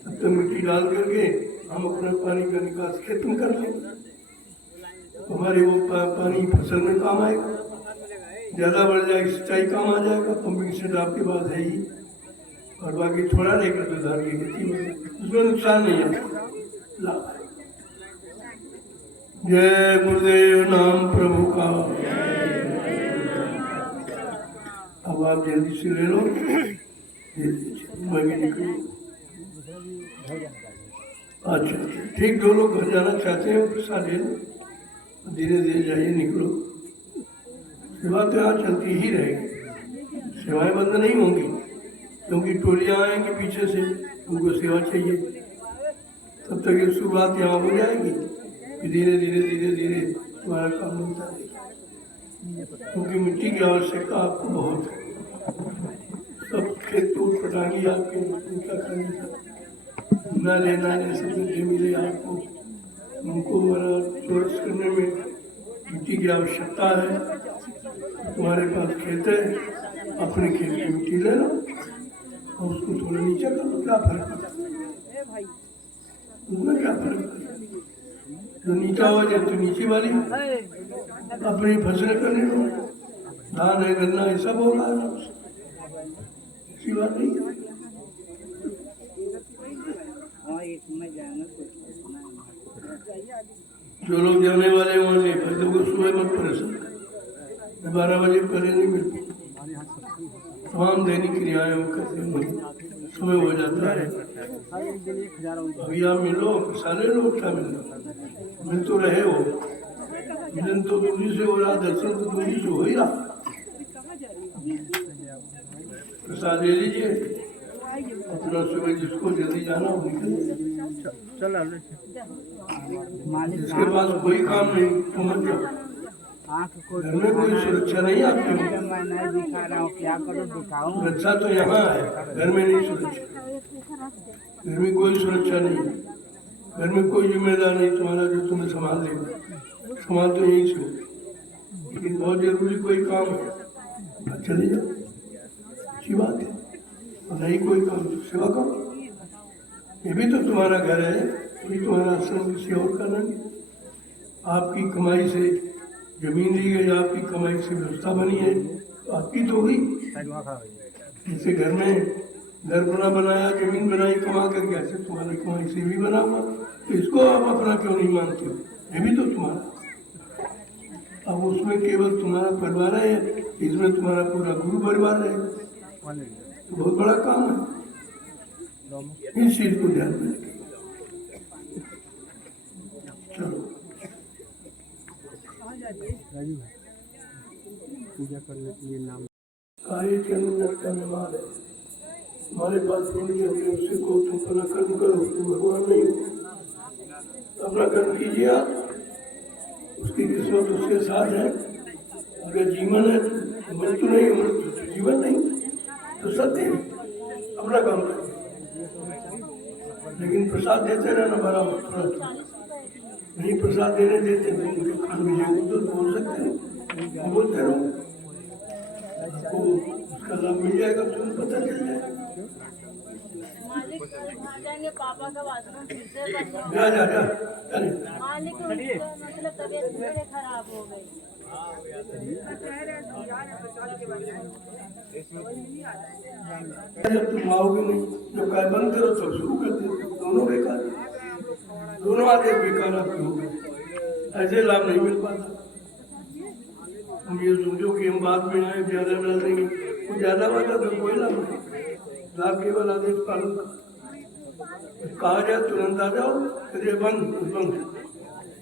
तब तक मिट्टी डाल करके हम अपना पानी का निकास खेत में कर लेंगे, हमारे वो पानी फसल में काम आएगा, ज़्यादा बढ़ जाएगी सिंचाई काम आ जाएगा, पंपिंग सेट आपके पास है ही, और बाकी थोड़ा रहेगा तो धान की खेती में, उसमें नुकसान नहीं है, लाभ है। जय गुरुदेव नाम प्रभु का। अब आप जल्दी से ले लो, मैं भी निकलूँ। अच्छा ठीक, 2 लोग घर जाना चाहते हैं प्रसाद ले लो, धीरे धीरे जाइए, निकलो, सेवा तो यहाँ चलती ही रहेगी, सेवाएं बंद नहीं होंगी, क्योंकि टोलियाँ आएंगी पीछे से, उनको सेवा चाहिए, तब तक ये शुरुआत यहाँ हो जाएगी, फिर धीरे धीरे धीरे धीरे तुम्हारा काम बनता रहेगा। क्योंकि मिट्टी की आवश्यकता आपको बहुत है। सब खेत तोड़ पटांगी आपके मिट्टी का करने से नाले नाले से मिले मिले आपको उनको चोरस करने में मिट्टी की आवश्यकता है। तुम्हारे पास खेत है, अपने खेत की मिट्टी ले लो और उसको थोड़ा नीचे कर लो, क्या फर्क पड़ता है? उसमें क्या फर्क पड़ता है? जो नीचा हो जाए तो नीचे वाली अपनी फसल करने लो, धान है गन्ना ये सब होगा, ऐसी बात नहीं है। जो लोग जाने वाले हैं वहाँ से फैसलों को सुबह मत परेशान कर, 12 बजे पहले नहीं मिलती। तमाम दैनिक क्रियाएं हम करते हैं, समय हो जाता है। अभी आप मिलो, सारे लोग क्या मिलना, मिल तो रहे हो, मिलन तो दूरी से हो रहा, दर्शन तो दूरी से हो ही रहा। प्रसाद ले लीजिए अपना, सुबह जिसको जल्दी जाना हो निकल। इसके पास कोई काम नहीं तो मत जाओ, घर में कोई सुरक्षा नहीं आपके। सुरक्षा तो यहाँ है, घर में नहीं सुरक्षा, घर में कोई सुरक्षा नहीं, घर में कोई जिम्मेदार नहीं तुम्हारा जो तुम्हें संभाल लेगा, संभाल तो यहीं से हो। लेकिन बहुत जरूरी कोई काम है चले जाओ, अच्छी बात है। नहीं कोई काम तो सेवा करो, ये भी तो तुम्हारा घर है, ये तुम्हारा आश्रम, किसी और का नहीं। आपकी कमाई से जमीन ली गई, आपकी कमाई से व्यवस्था बनी है, तो आपकी तो हुई। जैसे घर में घर बना बनाया, जमीन बनाई कमा करके, ऐसे तुम्हारी कमाई से भी बना हुआ, तो इसको आप अपना क्यों नहीं मानते हो? ये भी तो तुम्हारा। अब उसमें केवल तुम्हारा परिवार है, इसमें तुम्हारा पूरा गुरु परिवार है, तो बहुत बड़ा काम है। इस चीज को ध्यान में रखिए। चलो पूजा करने के लिए नाम कार्य के अंदर का निर्माण है हमारे पास, उससे को तुम अपना कर्म करो, तुम भगवान नहीं हो। अपना कर्म कीजिए आप, उसकी किस्मत उसके साथ है। अगर जीवन है तो मृत्यु नहीं, मृत्यु तो जीवन नहीं, तो सत्य है, अपना काम करिए। लेकिन प्रसाद देते रहना बराबर, थोड़ा नहीं प्रसाद देने देते तो खान में तो बोल सकते हैं, बोलते रहो, आपको उसका लाभ मिल जाएगा, तुम्हें पता चल जाएगा। मालिक आ जाएंगे, पापा का आश्रम फिर से बंद जा जा जा, मालिक मतलब तबीयत मेरे खराब हो गई। जब तुम आओगे नहीं, जब काय बंद करो तब शुरू कर दे, दोनों बेकार, दोनों आदेश बेकार आपके हो गए, ऐसे लाभ नहीं मिल पाता। हम ये समझो कि हम बाद में आए, ज्यादा डाल देंगे, तो ज्यादा वादा तो कोई लाभ नहीं, लाभ केवल आदेश पालन का। कहा जाए तुरंत आ जाओ, फिर बंद बंद,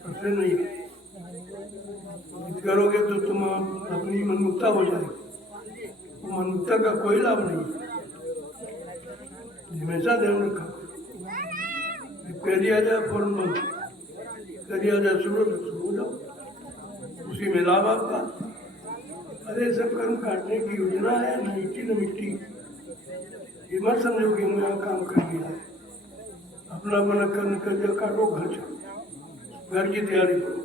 ऐसे नहीं करोगे तो तुम अपनी मनमुक्ता हो जाएगी, मनमुक्ता का कोई लाभ नहीं। हमेशा ध्यान रखा, कह दिया जाए फौरन बंद, कह दिया जाए सुनो तो सुनो जाओ, उसी में लाभ आपका। अरे सब कर्म काटने की योजना है, न मिट्टी न मिट्टी, ये मत समझो कि मैं यहाँ काम कर दिया है। अपना अपना कर्म कर दिया, काटो, घर चलो, घर की तैयारी करो।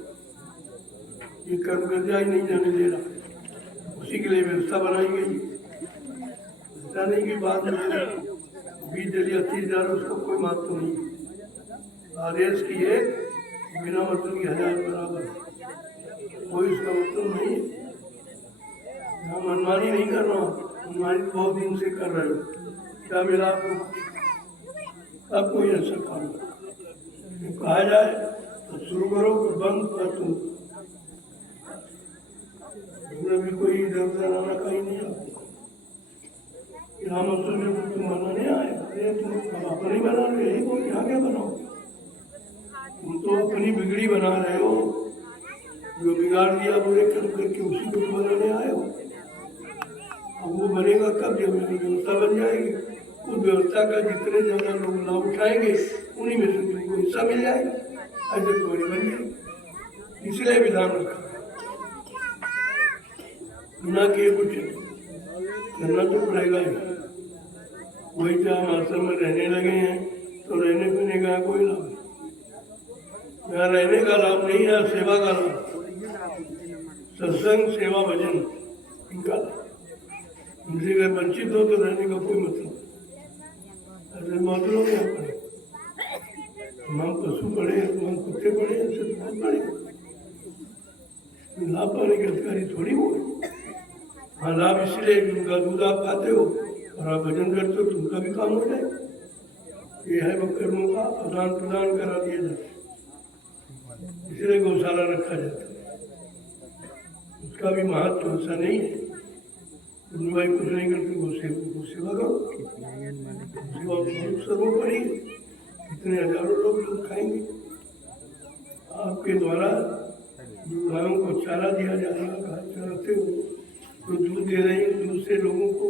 ये कर्म कर दिया ही नहीं जाने दे रहा, उसी के लिए व्यवस्था बनाई गई। ऐसा नहीं कि बाद में 20 डलिया 30 हजार उसको कोई महत्व नहीं। आदेश की एक बिना मतलब की 1000 बराबर, कोई उसका मतलब नहीं है। हम मनमानी नहीं कर रहा हूँ, मनमानी बहुत दिन से कर रहे हो, क्या मिला आपको? अब कोई ऐसा काम कहा जाए तो शुरू करो, बंद कर तुम, इसमें भी कोई इधर उधर आना कहीं नहीं आपको। यहाँ मौसम में तुम बनाने आए, अरे तुम अपनी बना रहे, यही को यहाँ क्या बनाओगे? तुम तो अपनी बिगड़ी बना रहे हो, जो बिगाड़ दिया बुरे कर्म करके उसी को बनाने आए हो। अब वो बनेगा कब? जब व्यवस्था बन जाएगी, उस व्यवस्था का जितने ज्यादा लोग लाभ उठाएंगे उन्हीं में से तुमको हिस्सा मिल जाएगा, ऐसे तुम्हारी बन जाएगी। इसलिए विधान रखा। बिना किए कुछ नहीं, करना तो पड़ेगा ही। वही जहाँ हम आश्रम में रहने लगे हैं तो रहने पीने का कोई लाभ नहीं, यहाँ रहने का लाभ नहीं है, सेवा का लाभ, सत्संग सेवा भजन इनका लाभ। इनसे अगर वंचित हो तो रहने का कोई मतलब नहीं। ऐसे बहुत लोग यहाँ पड़े, हम पशु पड़े, हम कुत्ते पड़े, ऐसे बहुत पड़े, लाभ पाने के अधिकारी थोड़ी हो। हाँ, लाभ इसलिए कि उनका दूध आप खाते हो और आप भजन करते हो तो उनका भी काम हो जाए। ये है वो कर्मों का आदान प्रदान करा दिया जाता है, इसलिए गौशाला रखा जाता है। उसका भी महत्व ऐसा नहीं है भाई कुछ नहीं करते, गौ सेवा करो, सेवा सर्वोपरि। कितने हजारों लोग खाएंगे आपके द्वारा। जो गायों को चारा दिया जा रहा है, घास चराते हो, जो दूध दे रही है, दूसरे लोगों को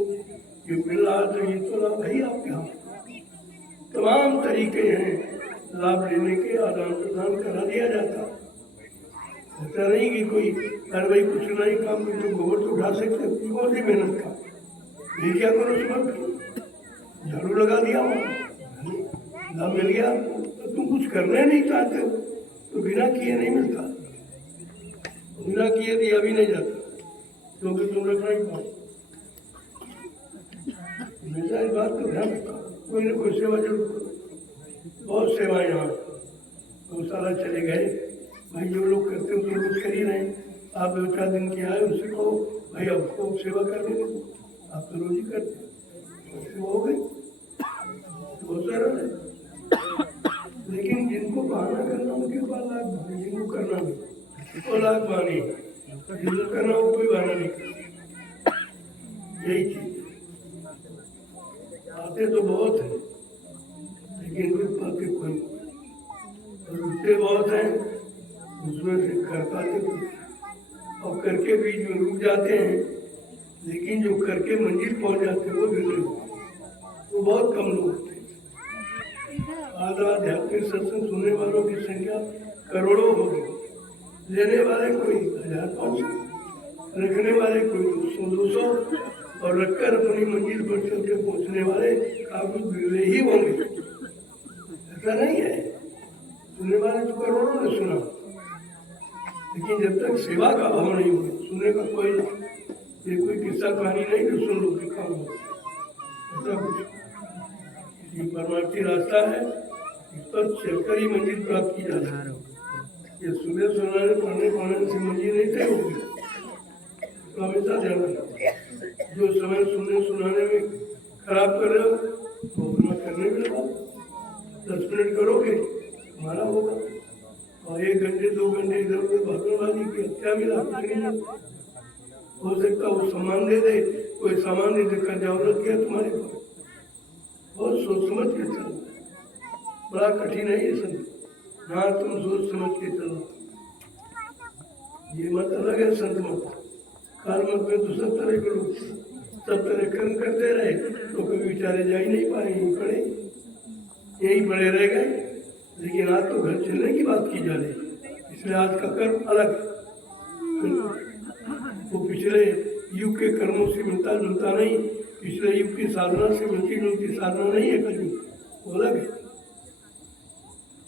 जो मिल रहा है, तो ये तो लाभ है ही आपके यहाँ। तमाम तरीके हैं लाभ लेने के, आदान प्रदान करा दिया जाता है। ऐसा नहीं कि कोई अरे भाई कुछ नहीं काम में तो गोबर तो उठा सकते, कौन सी मेहनत का, ये क्या करो सुबह झाड़ू लगा दिया, वहाँ लाभ मिल गया। तो तुम कुछ करना नहीं चाहते हो तो बिना किए नहीं मिलता, बिना किए दिया भी नहीं जाता, क्योंकि तुम रखना ही पाओ। हमेशा इस बात का ध्यान रखा, कोई ना कोई सेवा जरूर करो। बहुत सेवाएं यहाँ गौशाला चले गए भाई, जो लोग करते हो तो रोज कर ही रहे। आप 2-4 दिन के आए, उनसे कहो भाई आपको सेवा करने दो, आप तो रोज ही करते, सेवा हो गई, बहुत सारा है। लेकिन जिनको बहाना करना उनके पास लाख बहाने, जिनको करना नहीं वो लाख बहाने, जिनको करना वो कोई बहाना नहीं करता। यही चीज आते तो बहुत है लेकिन रुक पाते कोई, रुकते बहुत हैं, उसमें से कर पाते कुछ, और करके भी जो रुक जाते हैं, लेकिन जो करके मंजिल पहुंच जाते हैं वो बिगड़े, वो बहुत कम लोग होते हैं। आध्यात्मिक सत्संग सुनने वालों की संख्या करोड़ों हो गई, लेने वाले कोई 1000-500, रखने वाले कोई 200 और रखकर अपनी मंजिल पर चल के पहुँचने वाले काफी बिगड़े ही होंगे। ऐसा नहीं है, सुनने वाले तो करोड़ों ने सुना, लेकिन जब तक सेवा का भाव नहीं हो, सुनने का कोई ये कोई किस्सा कहानी नहीं कि सुन लो कि काम हो, ऐसा कुछ। ये परमार्थी रास्ता है, इस पर चलकर ही मंजिल प्राप्त की जा सकती है। ये सुबह सुनाने पढ़ने से मंजिल नहीं तय होगी, तो हमेशा ध्यान रखना। जो समय सुनने सुनाने में खराब कर रहे हो तो अपना करने में लगाओ, 10 मिनट करोगे तुम्हारा होगा, और 1 घंटे 2 घंटे इधर उधर भाषणबाजी की क्या मिला, हो सकता वो सामान दे दे, कोई सामान दे देकर जरूरत किया तुम्हारे पास। बहुत सोच समझ के चलना, बड़ा कठिन है ये सब, हाँ तुम सोच समझ के चलो। ये मत अलग है संत मत, काल मत में तो सब तरह के लोग सब तरह कर्म करते रहे तो कभी बेचारे जा ही नहीं पाए, यहीं पड़े, यहीं पड़े रह गए। लेकिन आज तो घर चलने की बात की जा रही, इसलिए आज का कर्म अलग है। वो पिछले युग के कर्मों से मिलता जुलता नहीं, पिछले युग की साधना से मिलती जुलती साधना नहीं है, कभी वो अलग है।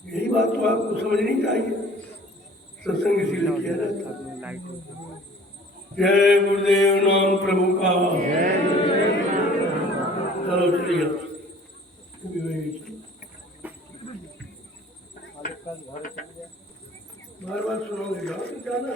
यही बात तो आपको समझनी चाहिए, सत्संग इसीलिए किया जाता है। जय गुरुदेव नाम प्रभु का, चलो चलिए बार बार सुनोगे, जाना